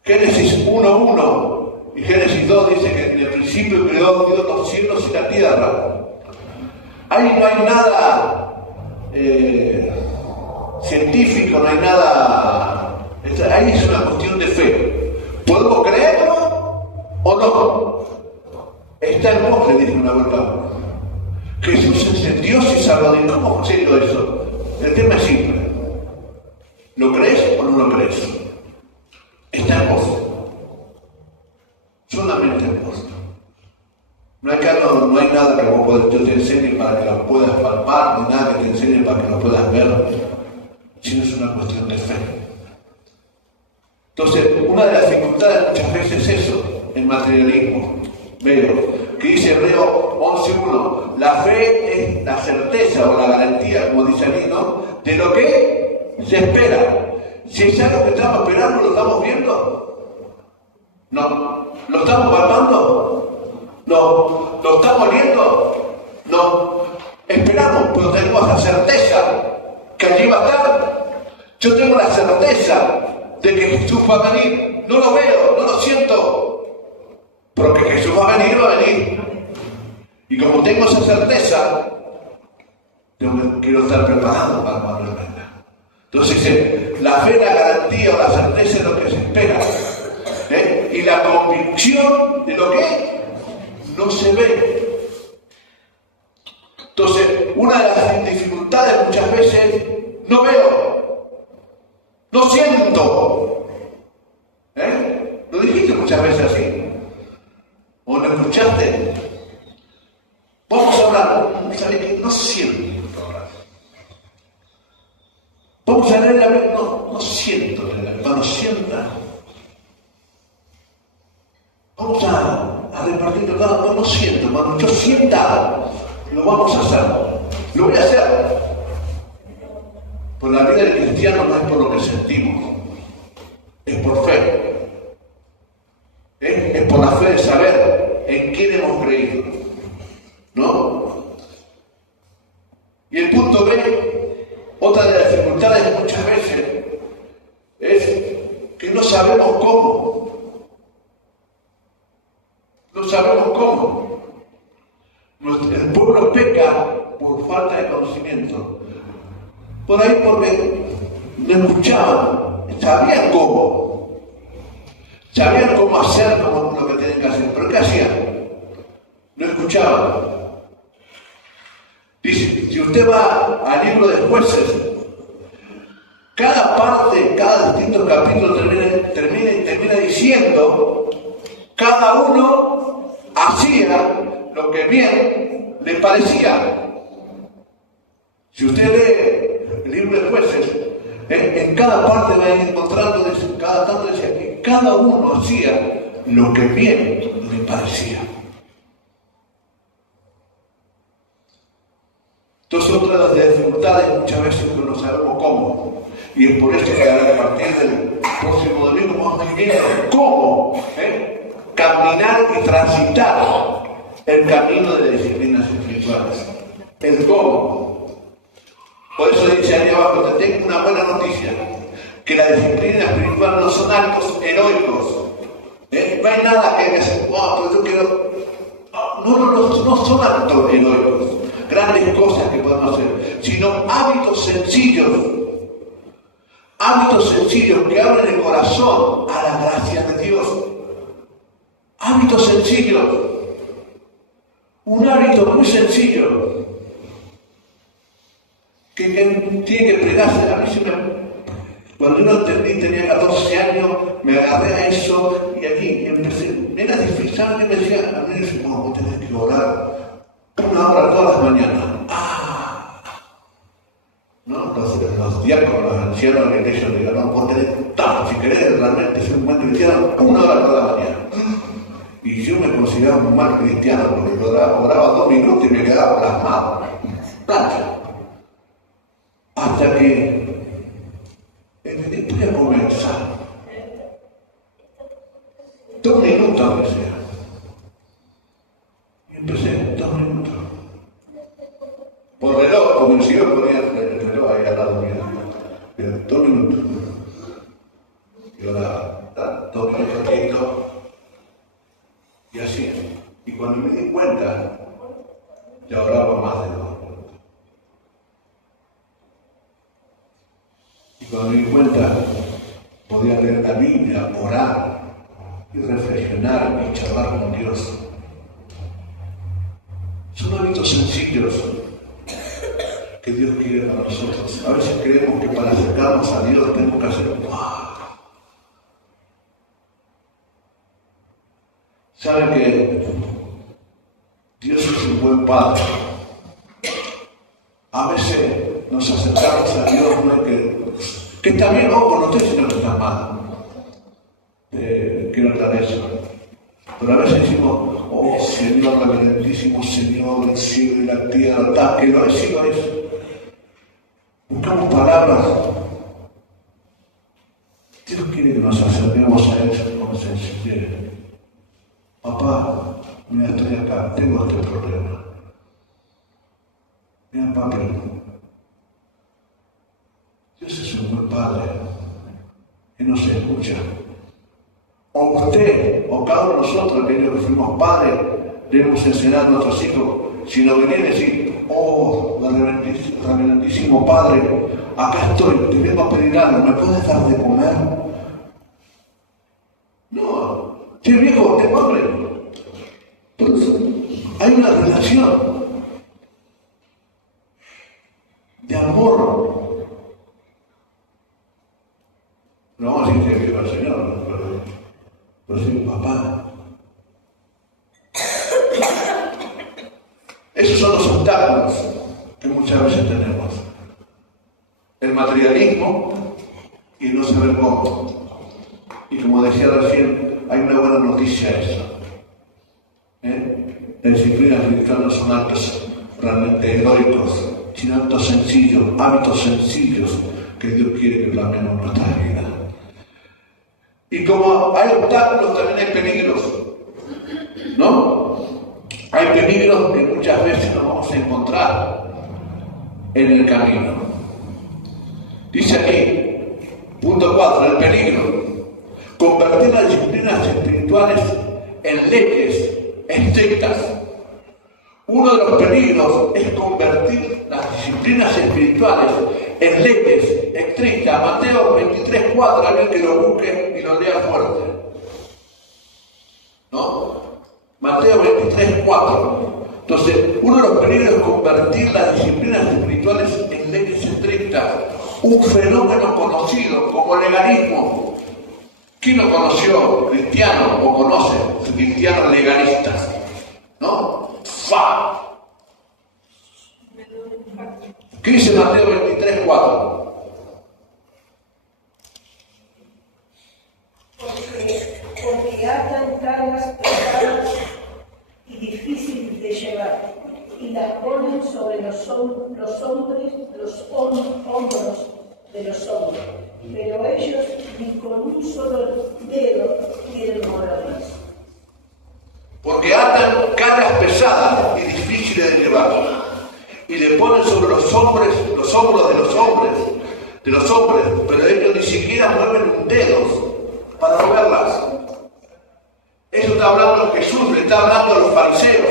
Génesis 1:1 y Génesis 2 dice que en el principio creó Dios los cielos y la tierra. Ahí no hay nada científico, no hay nada. Ahí es una cuestión de fe. ¿Podemos creerlo o no? Está en vos, le dijo una vuelta. Jesús es el Dios y Salvador. ¿Cómo consigo eso? El tema es simple. ¿Lo crees o no lo crees? Está en vos. Solamente en vos. No hay nada que vos te enseñe para que lo puedas palpar, ni nada que te enseñe para que lo puedas ver, sino es una cuestión de fe. Entonces, una de las dificultades muchas veces es eso, el materialismo. Veo que dice Hebreo 11:1, la fe es la certeza o la garantía, como dice allí, ¿no? De lo que se espera. Si es algo que estamos esperando, ¿lo estamos viendo? No. ¿Lo estamos palpando? No. ¿Lo estamos oliendo? No, esperamos, pero tenemos la certeza que allí va a estar. Yo tengo la certeza de que Jesús va a venir. No lo veo, no lo siento, pero que Jesús va a venir. Y como tengo esa certeza, quiero estar preparado para cuando Él venga. Entonces, la fe, la garantía o la certeza es lo que se espera. Y la convicción de lo que no se ve. Entonces, una de las dificultades muchas veces, no veo, no siento. ¿Lo dijiste muchas veces así? ¿O lo escuchaste? Vamos a hablar, ¿sabes qué? No siento hablar. Vamos a leer la Biblia, no siento leer la Biblia, no sienta. Vamos a repartir pecado, no siento, hermano, yo sienta, lo vamos a hacer, lo voy a hacer. Por la vida del cristiano no es por lo que sentimos, es por fe. Es por la fe de saber en quién hemos creído, ¿no? Y el punto B, otra de las dificultades muchas veces, es que no sabemos cómo. No sabemos cómo. El pueblo peca por falta de conocimiento. Por ahí porque no escuchaban, sabían cómo. Sabían cómo hacer lo que tenían que hacer. ¿Pero qué hacían? No escuchaban. Dice, si usted va al libro de Jueces, cada parte, cada distinto capítulo termina diciendo, cada uno hacía lo que bien le parecía. Si usted lee el libro de Jueces, en cada parte va a ir encontrando, cada tanto decía que cada uno hacía lo que bien le parecía. Entonces, otra de las dificultades muchas veces que no sabemos cómo, y es por eso que a partir del próximo domingo vamos a ver cómo caminar y transitar el camino de disciplinas espirituales. El cómo. Por eso dice ahí abajo, te tengo una buena noticia, que la disciplina espiritual no son actos heroicos. No hay nada que hacer, pero yo quiero... No son actos heroicos, grandes cosas que podemos hacer, sino hábitos sencillos que abren el corazón a la gracia de Dios. Hábitos sencillos. Un hábito muy sencillo que tiene que pegarse. A mí cuando yo lo entendí, tenía 14 años, me agarré a eso y aquí empecé. Era difícil, ¿sabes qué me decía? A mí me decía, vos tenés que orar 1 hora todas las mañanas. ¿No? Los diáconos, los ancianos de la iglesia le dijeron, vos tenés tanto, si querés realmente ser un buen cristiano, 1 hora todas las mañanas. Y yo me consideraba un mal cristiano porque oraba 2 minutos y me quedaba plasmado. Plancha. Hasta que empecé a comenzar. 2 minutos empecé. Y empecé 2 minutos. Por reloj, como si yo ponía el reloj ahí al lado mío. 2 minutos. Y ahora 2 minutos quietos. Y así. Y cuando me di cuenta, ya oraba más de 2 minutos. Y cuando me di cuenta, podía leer la Biblia, orar y reflexionar y charlar con Dios. Son hábitos sencillos que Dios quiere para nosotros. A veces creemos que para acercarnos a Dios tenemos que hacer ¿Saben que Dios es un buen Padre? A veces nos acercamos a Dios, no es que está bien, no estoy diciendo que está mal. Quiero aclarar eso. Pero a veces decimos, Señor, reverentísimo Señor, el cielo y la tierra, que lo es, sí lo es. Buscamos palabras. Dios quiere que nos acerquemos a Él con sencillez. Papá, mira, estoy acá, tengo este problema. Mira, papi, Dios es un buen padre que nos escucha. O usted, o cada uno de nosotros, aquellos que fuimos padres, debemos enseñar a nuestros hijos, si no venir a decir, oh, reverendísimo Padre, acá estoy, te vengo a pedir algo, ¿me puedes dar de comer? No, si el viejo, te hambre. Entonces, hay una relación de amor. No vamos a decir que viva el Señor, pero sí, papá. Esos son los obstáculos que muchas veces tenemos. El materialismo y no saber cómo. Y como decía recién, hay una buena noticia a eso. Las disciplinas cristianas son actos realmente heroicos, sino actos sencillos, hábitos sencillos que Dios quiere que plasmemos en nuestra vida. Y como hay obstáculos, también hay peligros, ¿no? Hay peligros que muchas veces nos vamos a encontrar en el camino. Dice aquí, punto 4, el peligro. Convertir las disciplinas espirituales en leyes estrictas. Uno de los peligros es convertir las disciplinas espirituales en leyes estrictas. Mateo 23:4, alguien que lo busque y lo lea fuerte. ¿No? Mateo 23:4. Entonces, uno de los peligros es convertir las disciplinas espirituales en leyes estrictas. Un fenómeno conocido como legalismo. ¿Quién lo conoció? ¿Cristiano o conoce? Cristianos legalistas. ¿No? ¡Fa! ¿Qué dice Mateo 23:4? Porque atan cargas pesadas y difíciles de llevar, y las ponen sobre los hombros de los hombres, pero ellos ni con un solo dedo quieren moverlas. Porque atan cargas pesadas y difíciles de llevar, y le ponen sobre los hombros de los hombres, pero ellos ni siquiera mueven un dedo para moverlas. Eso está hablando Jesús, le está hablando a los fariseos.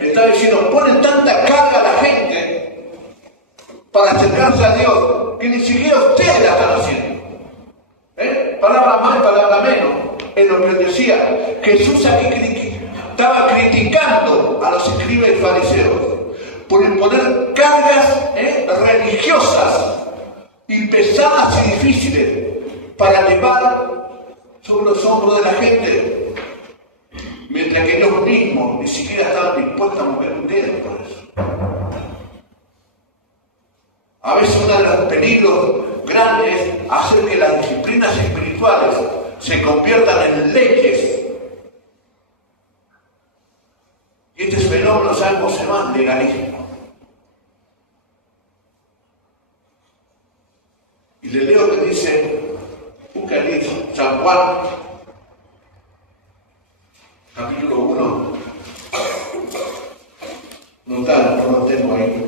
Le está diciendo, ponen tanta carga a la gente para acercarse a Dios, que ni siquiera ustedes la están haciendo. Palabra más, palabra menos, es lo que él decía. Jesús aquí estaba criticando a los escribas y fariseos por imponer cargas religiosas y pesadas y difíciles para llevar sobre los hombros de la gente, mientras que ellos mismos ni siquiera estaban dispuestos a mover un dedo por eso. A veces uno de los peligros grandes es hacer que las disciplinas espirituales se conviertan en leyes. Y este fenómeno, ¿saben cómo se llama? Legalismo. Y le leo que dice, San Juan, capítulo 1, no lo tengo ahí.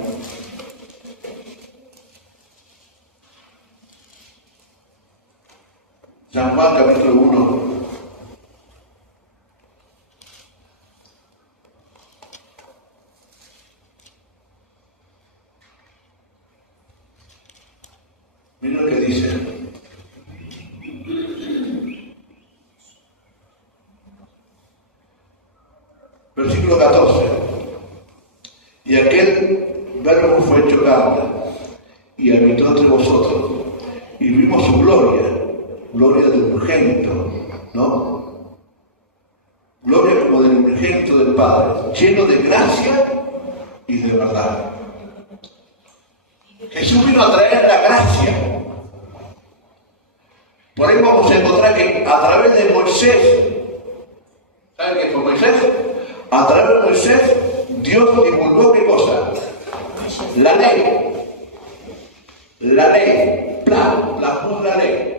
San Juan, capítulo 1. Mira lo que dice. Versículo 14. Y aquel verbo fue hecho carne y habitó entre vosotros, y vimos su gloria de unigénito, ¿no? Gloria como del unigénito del Padre, lleno de gracia y de verdad. Jesús vino a traer la gracia. Por ahí vamos a encontrar que a través de Moisés, ¿saben qué fue Moisés? A través de Moisés, Dios divulgó ¿qué cosa? La ley. La ley. Plasmó la ley.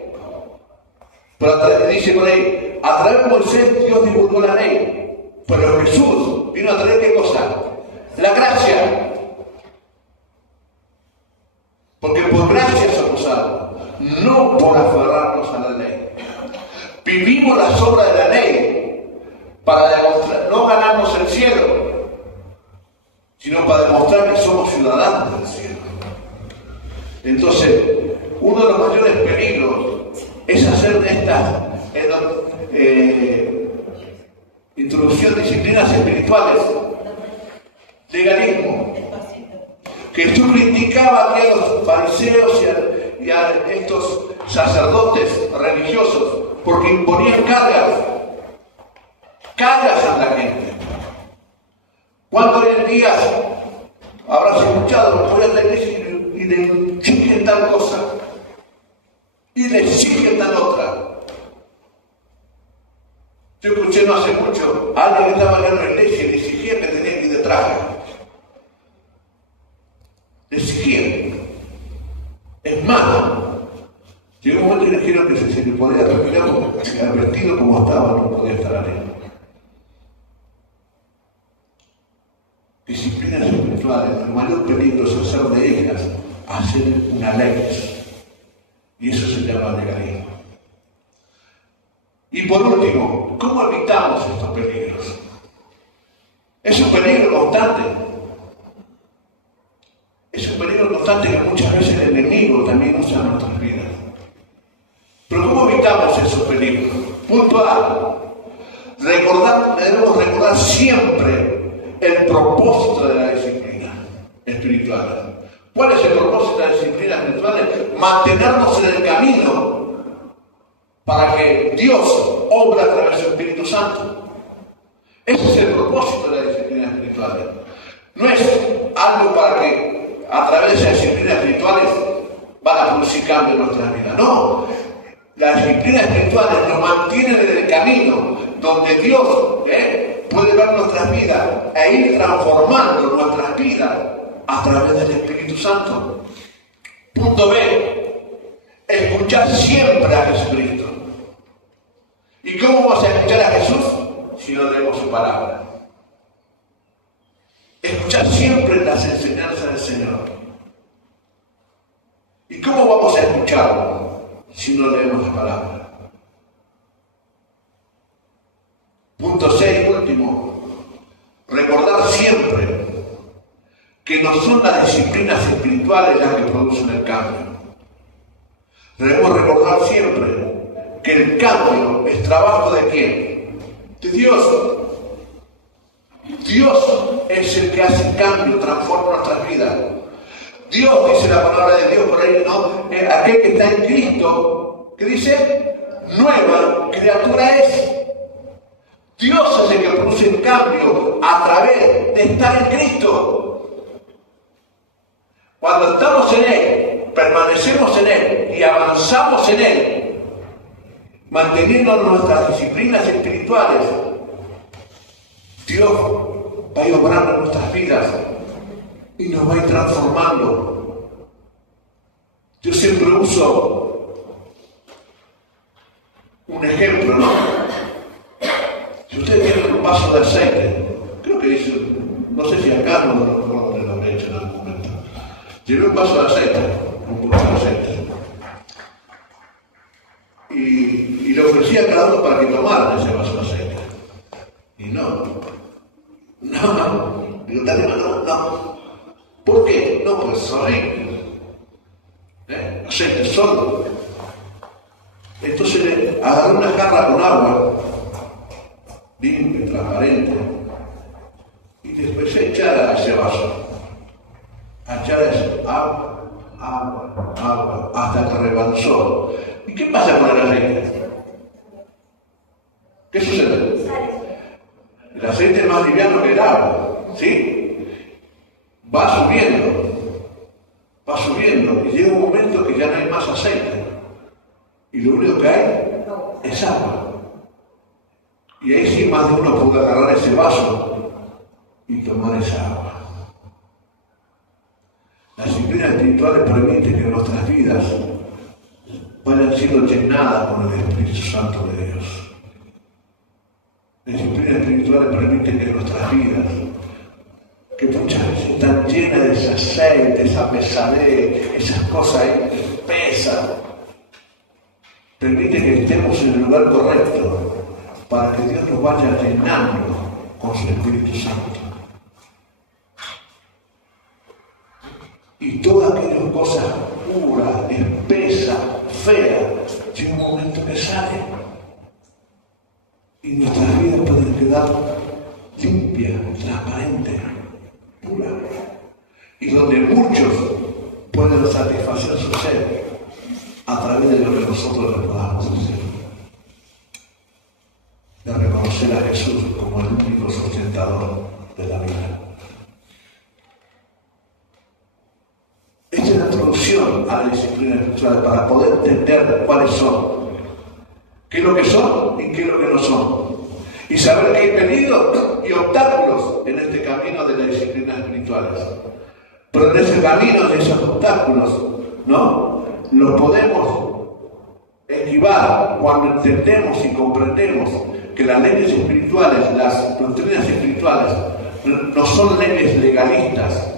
Pero dice por ahí, a través de Moisés Dios divulgó la ley. Pero Jesús vino a traer ¿qué cosa? La gracia. Porque por gracia somos salvos, no por aferrarnos a la ley. Vivimos las obras de la ley para demostrar, no ganarnos el cielo, sino para demostrar que somos ciudadanos del cielo. Entonces, uno de los mayores peligros es hacer de estas introducción de disciplinas espirituales legalismo. Jesús criticaba aquí a los fariseos y a estos sacerdotes religiosos porque imponían cargas a la gente. ¿Cuánto hoy en día habrás escuchado que voy a la iglesia y le exigen tal cosa y le exigen tal otra? Yo escuché no hace mucho a alguien que estaba en la iglesia y le exigían que tenía que ir de traje. Le exigían. Es más, llegó un momento que le dijeron que se le podía terminar el vestido como estaba, no podía estar ahí. Disciplinas espirituales, el mayor peligro es hacer de ellas, hacer una ley. Y eso se llama legalismo. Y por último, ¿cómo evitamos estos peligros? Es un peligro constante. Es un peligro constante que muchas veces el enemigo también usa en nuestras vidas. Pero ¿cómo evitamos esos peligros? Punto A. Debemos recordar siempre el propósito de la disciplina espiritual. ¿Cuál es el propósito de la disciplina espiritual? Mantenernos en el camino para que Dios obra a través del Espíritu Santo. Ese es el propósito de la disciplina espiritual. No es algo para que a través de esas disciplinas espirituales van a producir cambio en nuestras vidas. No. Las disciplinas espirituales nos mantienen en el camino donde Dios puede ver nuestras vidas e ir transformando nuestras vidas a través del Espíritu Santo. Punto B. Escuchar siempre a Jesucristo. ¿Y cómo vamos a escuchar a Jesús si no leemos su palabra? Escuchar siempre las enseñanzas del Señor. ¿Y cómo vamos a escucharlo si no leemos la palabra? Punto 6, último. Recordar siempre que no son las disciplinas espirituales las que producen el cambio. Debemos recordar siempre que el cambio es trabajo ¿de quién? De Dios. Dios es el que hace el cambio, transforma nuestras vidas. Dios, dice la palabra de Dios por ahí, ¿no? Aquel que está en Cristo, ¿qué dice? Nueva criatura es. Dios es el que produce el cambio a través de estar en Cristo. Cuando estamos en Él, permanecemos en Él y avanzamos en Él, manteniendo nuestras disciplinas espirituales, Dios va a ir obrando en nuestras vidas y nos va a ir transformando. Yo siempre uso un ejemplo, ¿no? Si ustedes tienen un vaso de aceite, creo que dice, no sé si acá no lo habré hecho en algún momento. Llevé un vaso de aceite, un poco de aceite. Y le ofrecí a cada uno para que tomaran ese vaso de aceite. Y no. Digo, dale, no. ¿Por qué? No, pues es horrible. Aceite solo. Entonces le agarré una jarra con agua, limpia, transparente, y le empecé a echar a ese vaso. A echar eso, agua, hasta que rebalsó. ¿Y qué pasa con el aceite? ¿Qué sucede? El aceite es más liviano que el agua, ¿sí? Va subiendo, y llega un momento que ya no hay más aceite. Y lo único que hay es agua. Y ahí sí más de uno puede agarrar ese vaso y tomar esa agua. Las disciplinas espirituales permiten que nuestras vidas vayan siendo llenadas por el Espíritu Santo de Dios. Las disciplinas espirituales permiten que nuestras vidas que muchas veces están llenas de ese aceite, esa pesadez, esas cosas ahí pesas. Permite que estemos en el lugar correcto para que Dios nos vaya llenando con su Espíritu Santo. Y todas aquellas cosas puras, espesas, feas, llega un momento que salen y nuestras vidas pueden quedar limpias, transparentes, puras, y donde muchos pueden satisfacer su sed a través de lo que nosotros les podamos hacer, de reconocer a Jesús como el único sustentador de la vida. Esta es la introducción a la disciplina espiritual para poder entender cuáles son, qué es lo que son y qué es lo que no son, y saber que hay peligros y obstáculos en este camino de las disciplinas espirituales. Pero en ese camino de esos obstáculos, ¿no?, los podemos esquivar cuando entendemos y comprendemos que las leyes espirituales, las doctrinas espirituales, no son leyes legalistas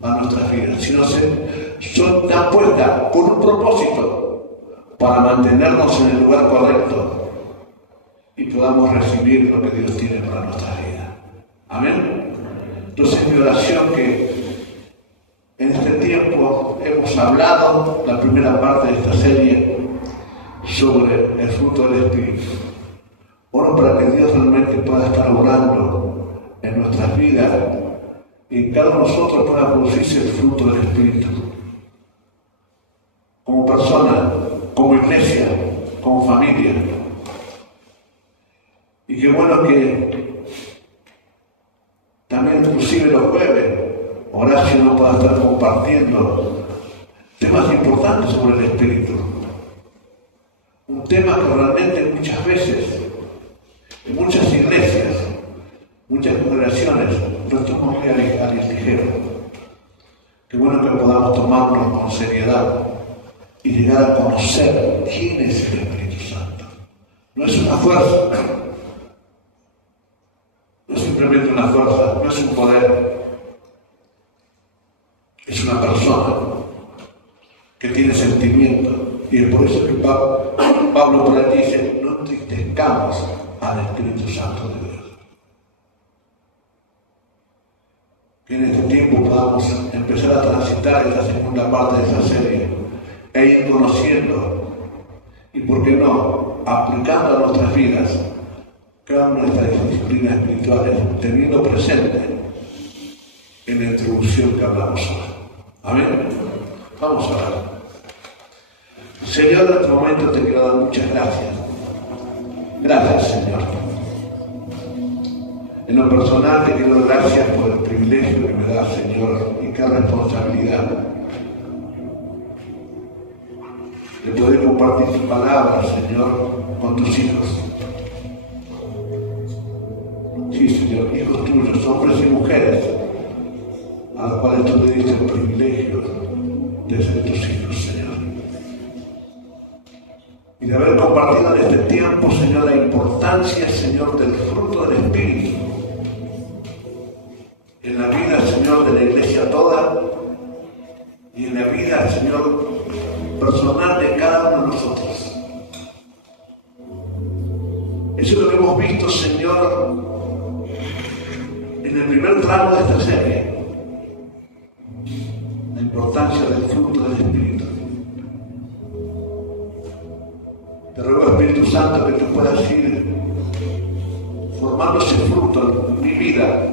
a nuestras vidas, sino están puestas con un propósito para mantenernos en el lugar correcto y podamos recibir lo que Dios tiene para nuestra vida. Amén. Entonces mi oración que en este tiempo hemos hablado la primera parte de esta serie sobre el fruto del Espíritu. Oro para que Dios realmente pueda estar obrando en nuestras vidas y en cada uno de nosotros pueda producirse el fruto del Espíritu. Como persona, como iglesia, como familia. Y qué bueno que también inclusive los jueves Horacio nos pueda estar compartiendo temas importantes sobre el Espíritu. Un tema que realmente muchas veces, en muchas iglesias, muchas congregaciones, lo tomamos muy al ligero. Qué bueno que podamos tomarnos con seriedad y llegar a conocer quién es el Espíritu Santo. No es una fuerza, no es simplemente una fuerza, no es un poder, es una persona que tiene sentimiento. Y es por eso que Pablo por aquí dice, no entristezcamos al Espíritu Santo de Dios. Que en este tiempo podamos empezar a transitar esta segunda parte de esa serie e ir conociendo y, por qué no, aplicando a nuestras vidas cada una de estas disciplinas espirituales, teniendo presente en la introducción que hablamos hoy. Amén. Vamos a orar. Señor, en este momento te quiero dar muchas gracias. Gracias, Señor. En lo personal te quiero dar gracias por el privilegio que me das, Señor, y qué responsabilidad de poder compartir tu palabra, Señor, con tus hijos. Sí, Señor, hijos tuyos, hombres y mujeres, a los cuales tú le diste el privilegio de ser tus hijos, Señor. Y de haber compartido en este tiempo, Señor, la importancia, Señor, del fruto del Espíritu en la vida, Señor, de la iglesia toda y en la vida, Señor, personal de cada uno de nosotros. Eso es lo que hemos visto, Señor, en el primer tramo de esta serie. La importancia del fruto del Espíritu. Te ruego, Espíritu Santo, que tú puedas ir formando ese fruto en mi vida,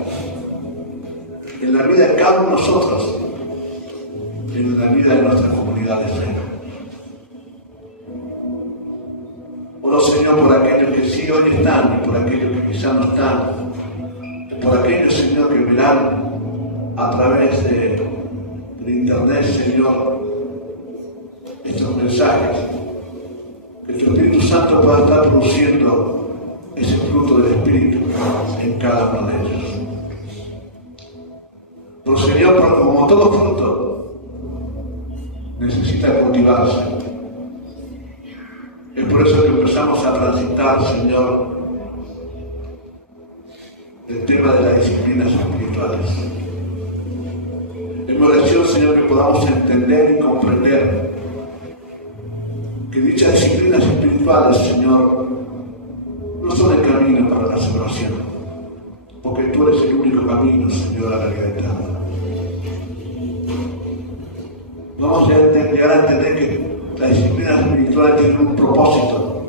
en la vida de cada uno de nosotros, en la vida de nuestra comunidad de fe. Oro, Señor, por aquellos que sí hoy están y por aquellos que quizás no están, y por aquellos, Señor, que verán a través de internet, Señor, estos mensajes. Que tu Espíritu Santo pueda estar produciendo ese fruto del Espíritu en cada uno de ellos. Pero, Señor, como todo fruto, necesita cultivarse. Es por eso que empezamos a transitar, Señor, el tema de las disciplinas espirituales. Es mi oración, Señor, que podamos entender y comprender que dichas disciplinas espirituales, Señor, no son el camino para la salvación, porque tú eres el único camino, Señor, a la vida eterna. Vamos a llegar a entender que las disciplinas espirituales tienen un propósito,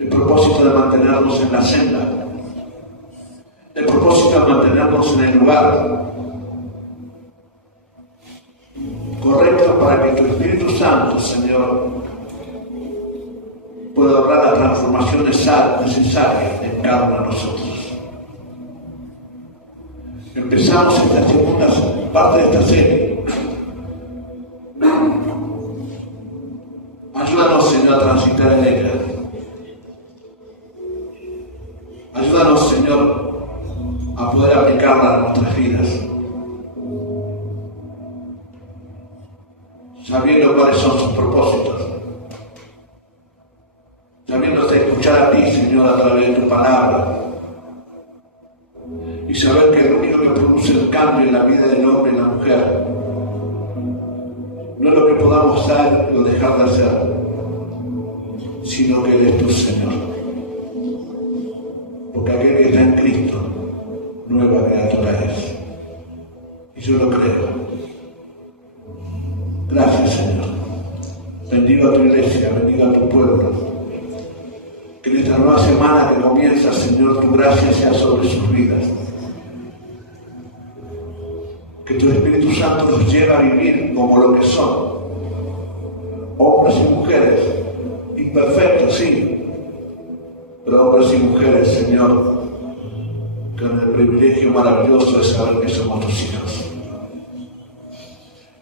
el propósito de mantenernos en la senda, el propósito de mantenernos en el lugar correcto para que tu Espíritu Santo, Señor, pueda obrar la transformación necesaria en cada uno de nosotros. Empezamos esta segunda parte de esta serie. Ayúdanos, Señor, a transitar en ella. Ayúdanos, Señor, a poder aplicarla a nuestras vidas, sabiendo cuáles son sus propósitos, sabiéndote escuchar a ti, Señor, a través de tu palabra, y saber que el único que produce el cambio en la vida del hombre y la mujer no es lo que podamos hacer o dejar de hacer, sino que eres tú, Señor. Porque aquel que está en Cristo, nueva criatura es. Y yo lo creo. Gracias, Señor. Bendigo a tu iglesia, bendigo a tu pueblo. Que en esta nueva semana que comienza, Señor, tu gracia sea sobre sus vidas. Que tu Espíritu Santo nos lleve a vivir como lo que son. Hombres y mujeres, imperfectos, sí, pero hombres y mujeres, Señor, con el privilegio maravilloso de saber que somos tus hijos.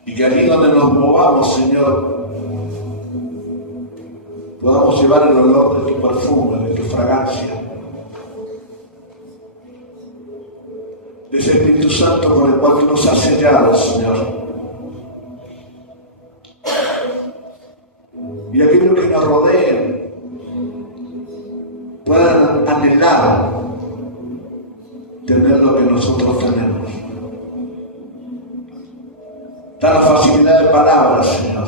Y que allí donde nos movamos, Señor, podamos llevar el olor de tu perfume, de tu fragancia, de ese Espíritu Santo con el cual tú nos has sellado, Señor. Y aquellos que nos rodeen puedan anhelar tener lo que nosotros tenemos. Da la facilidad de palabras, Señor,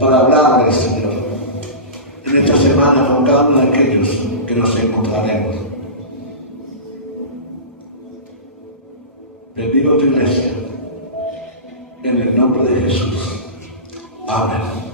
para hablarles, Señor, en esta semana con cada uno de aquellos que nos encontraremos. Bendigo tu iglesia, en el nombre de Jesús. Amén.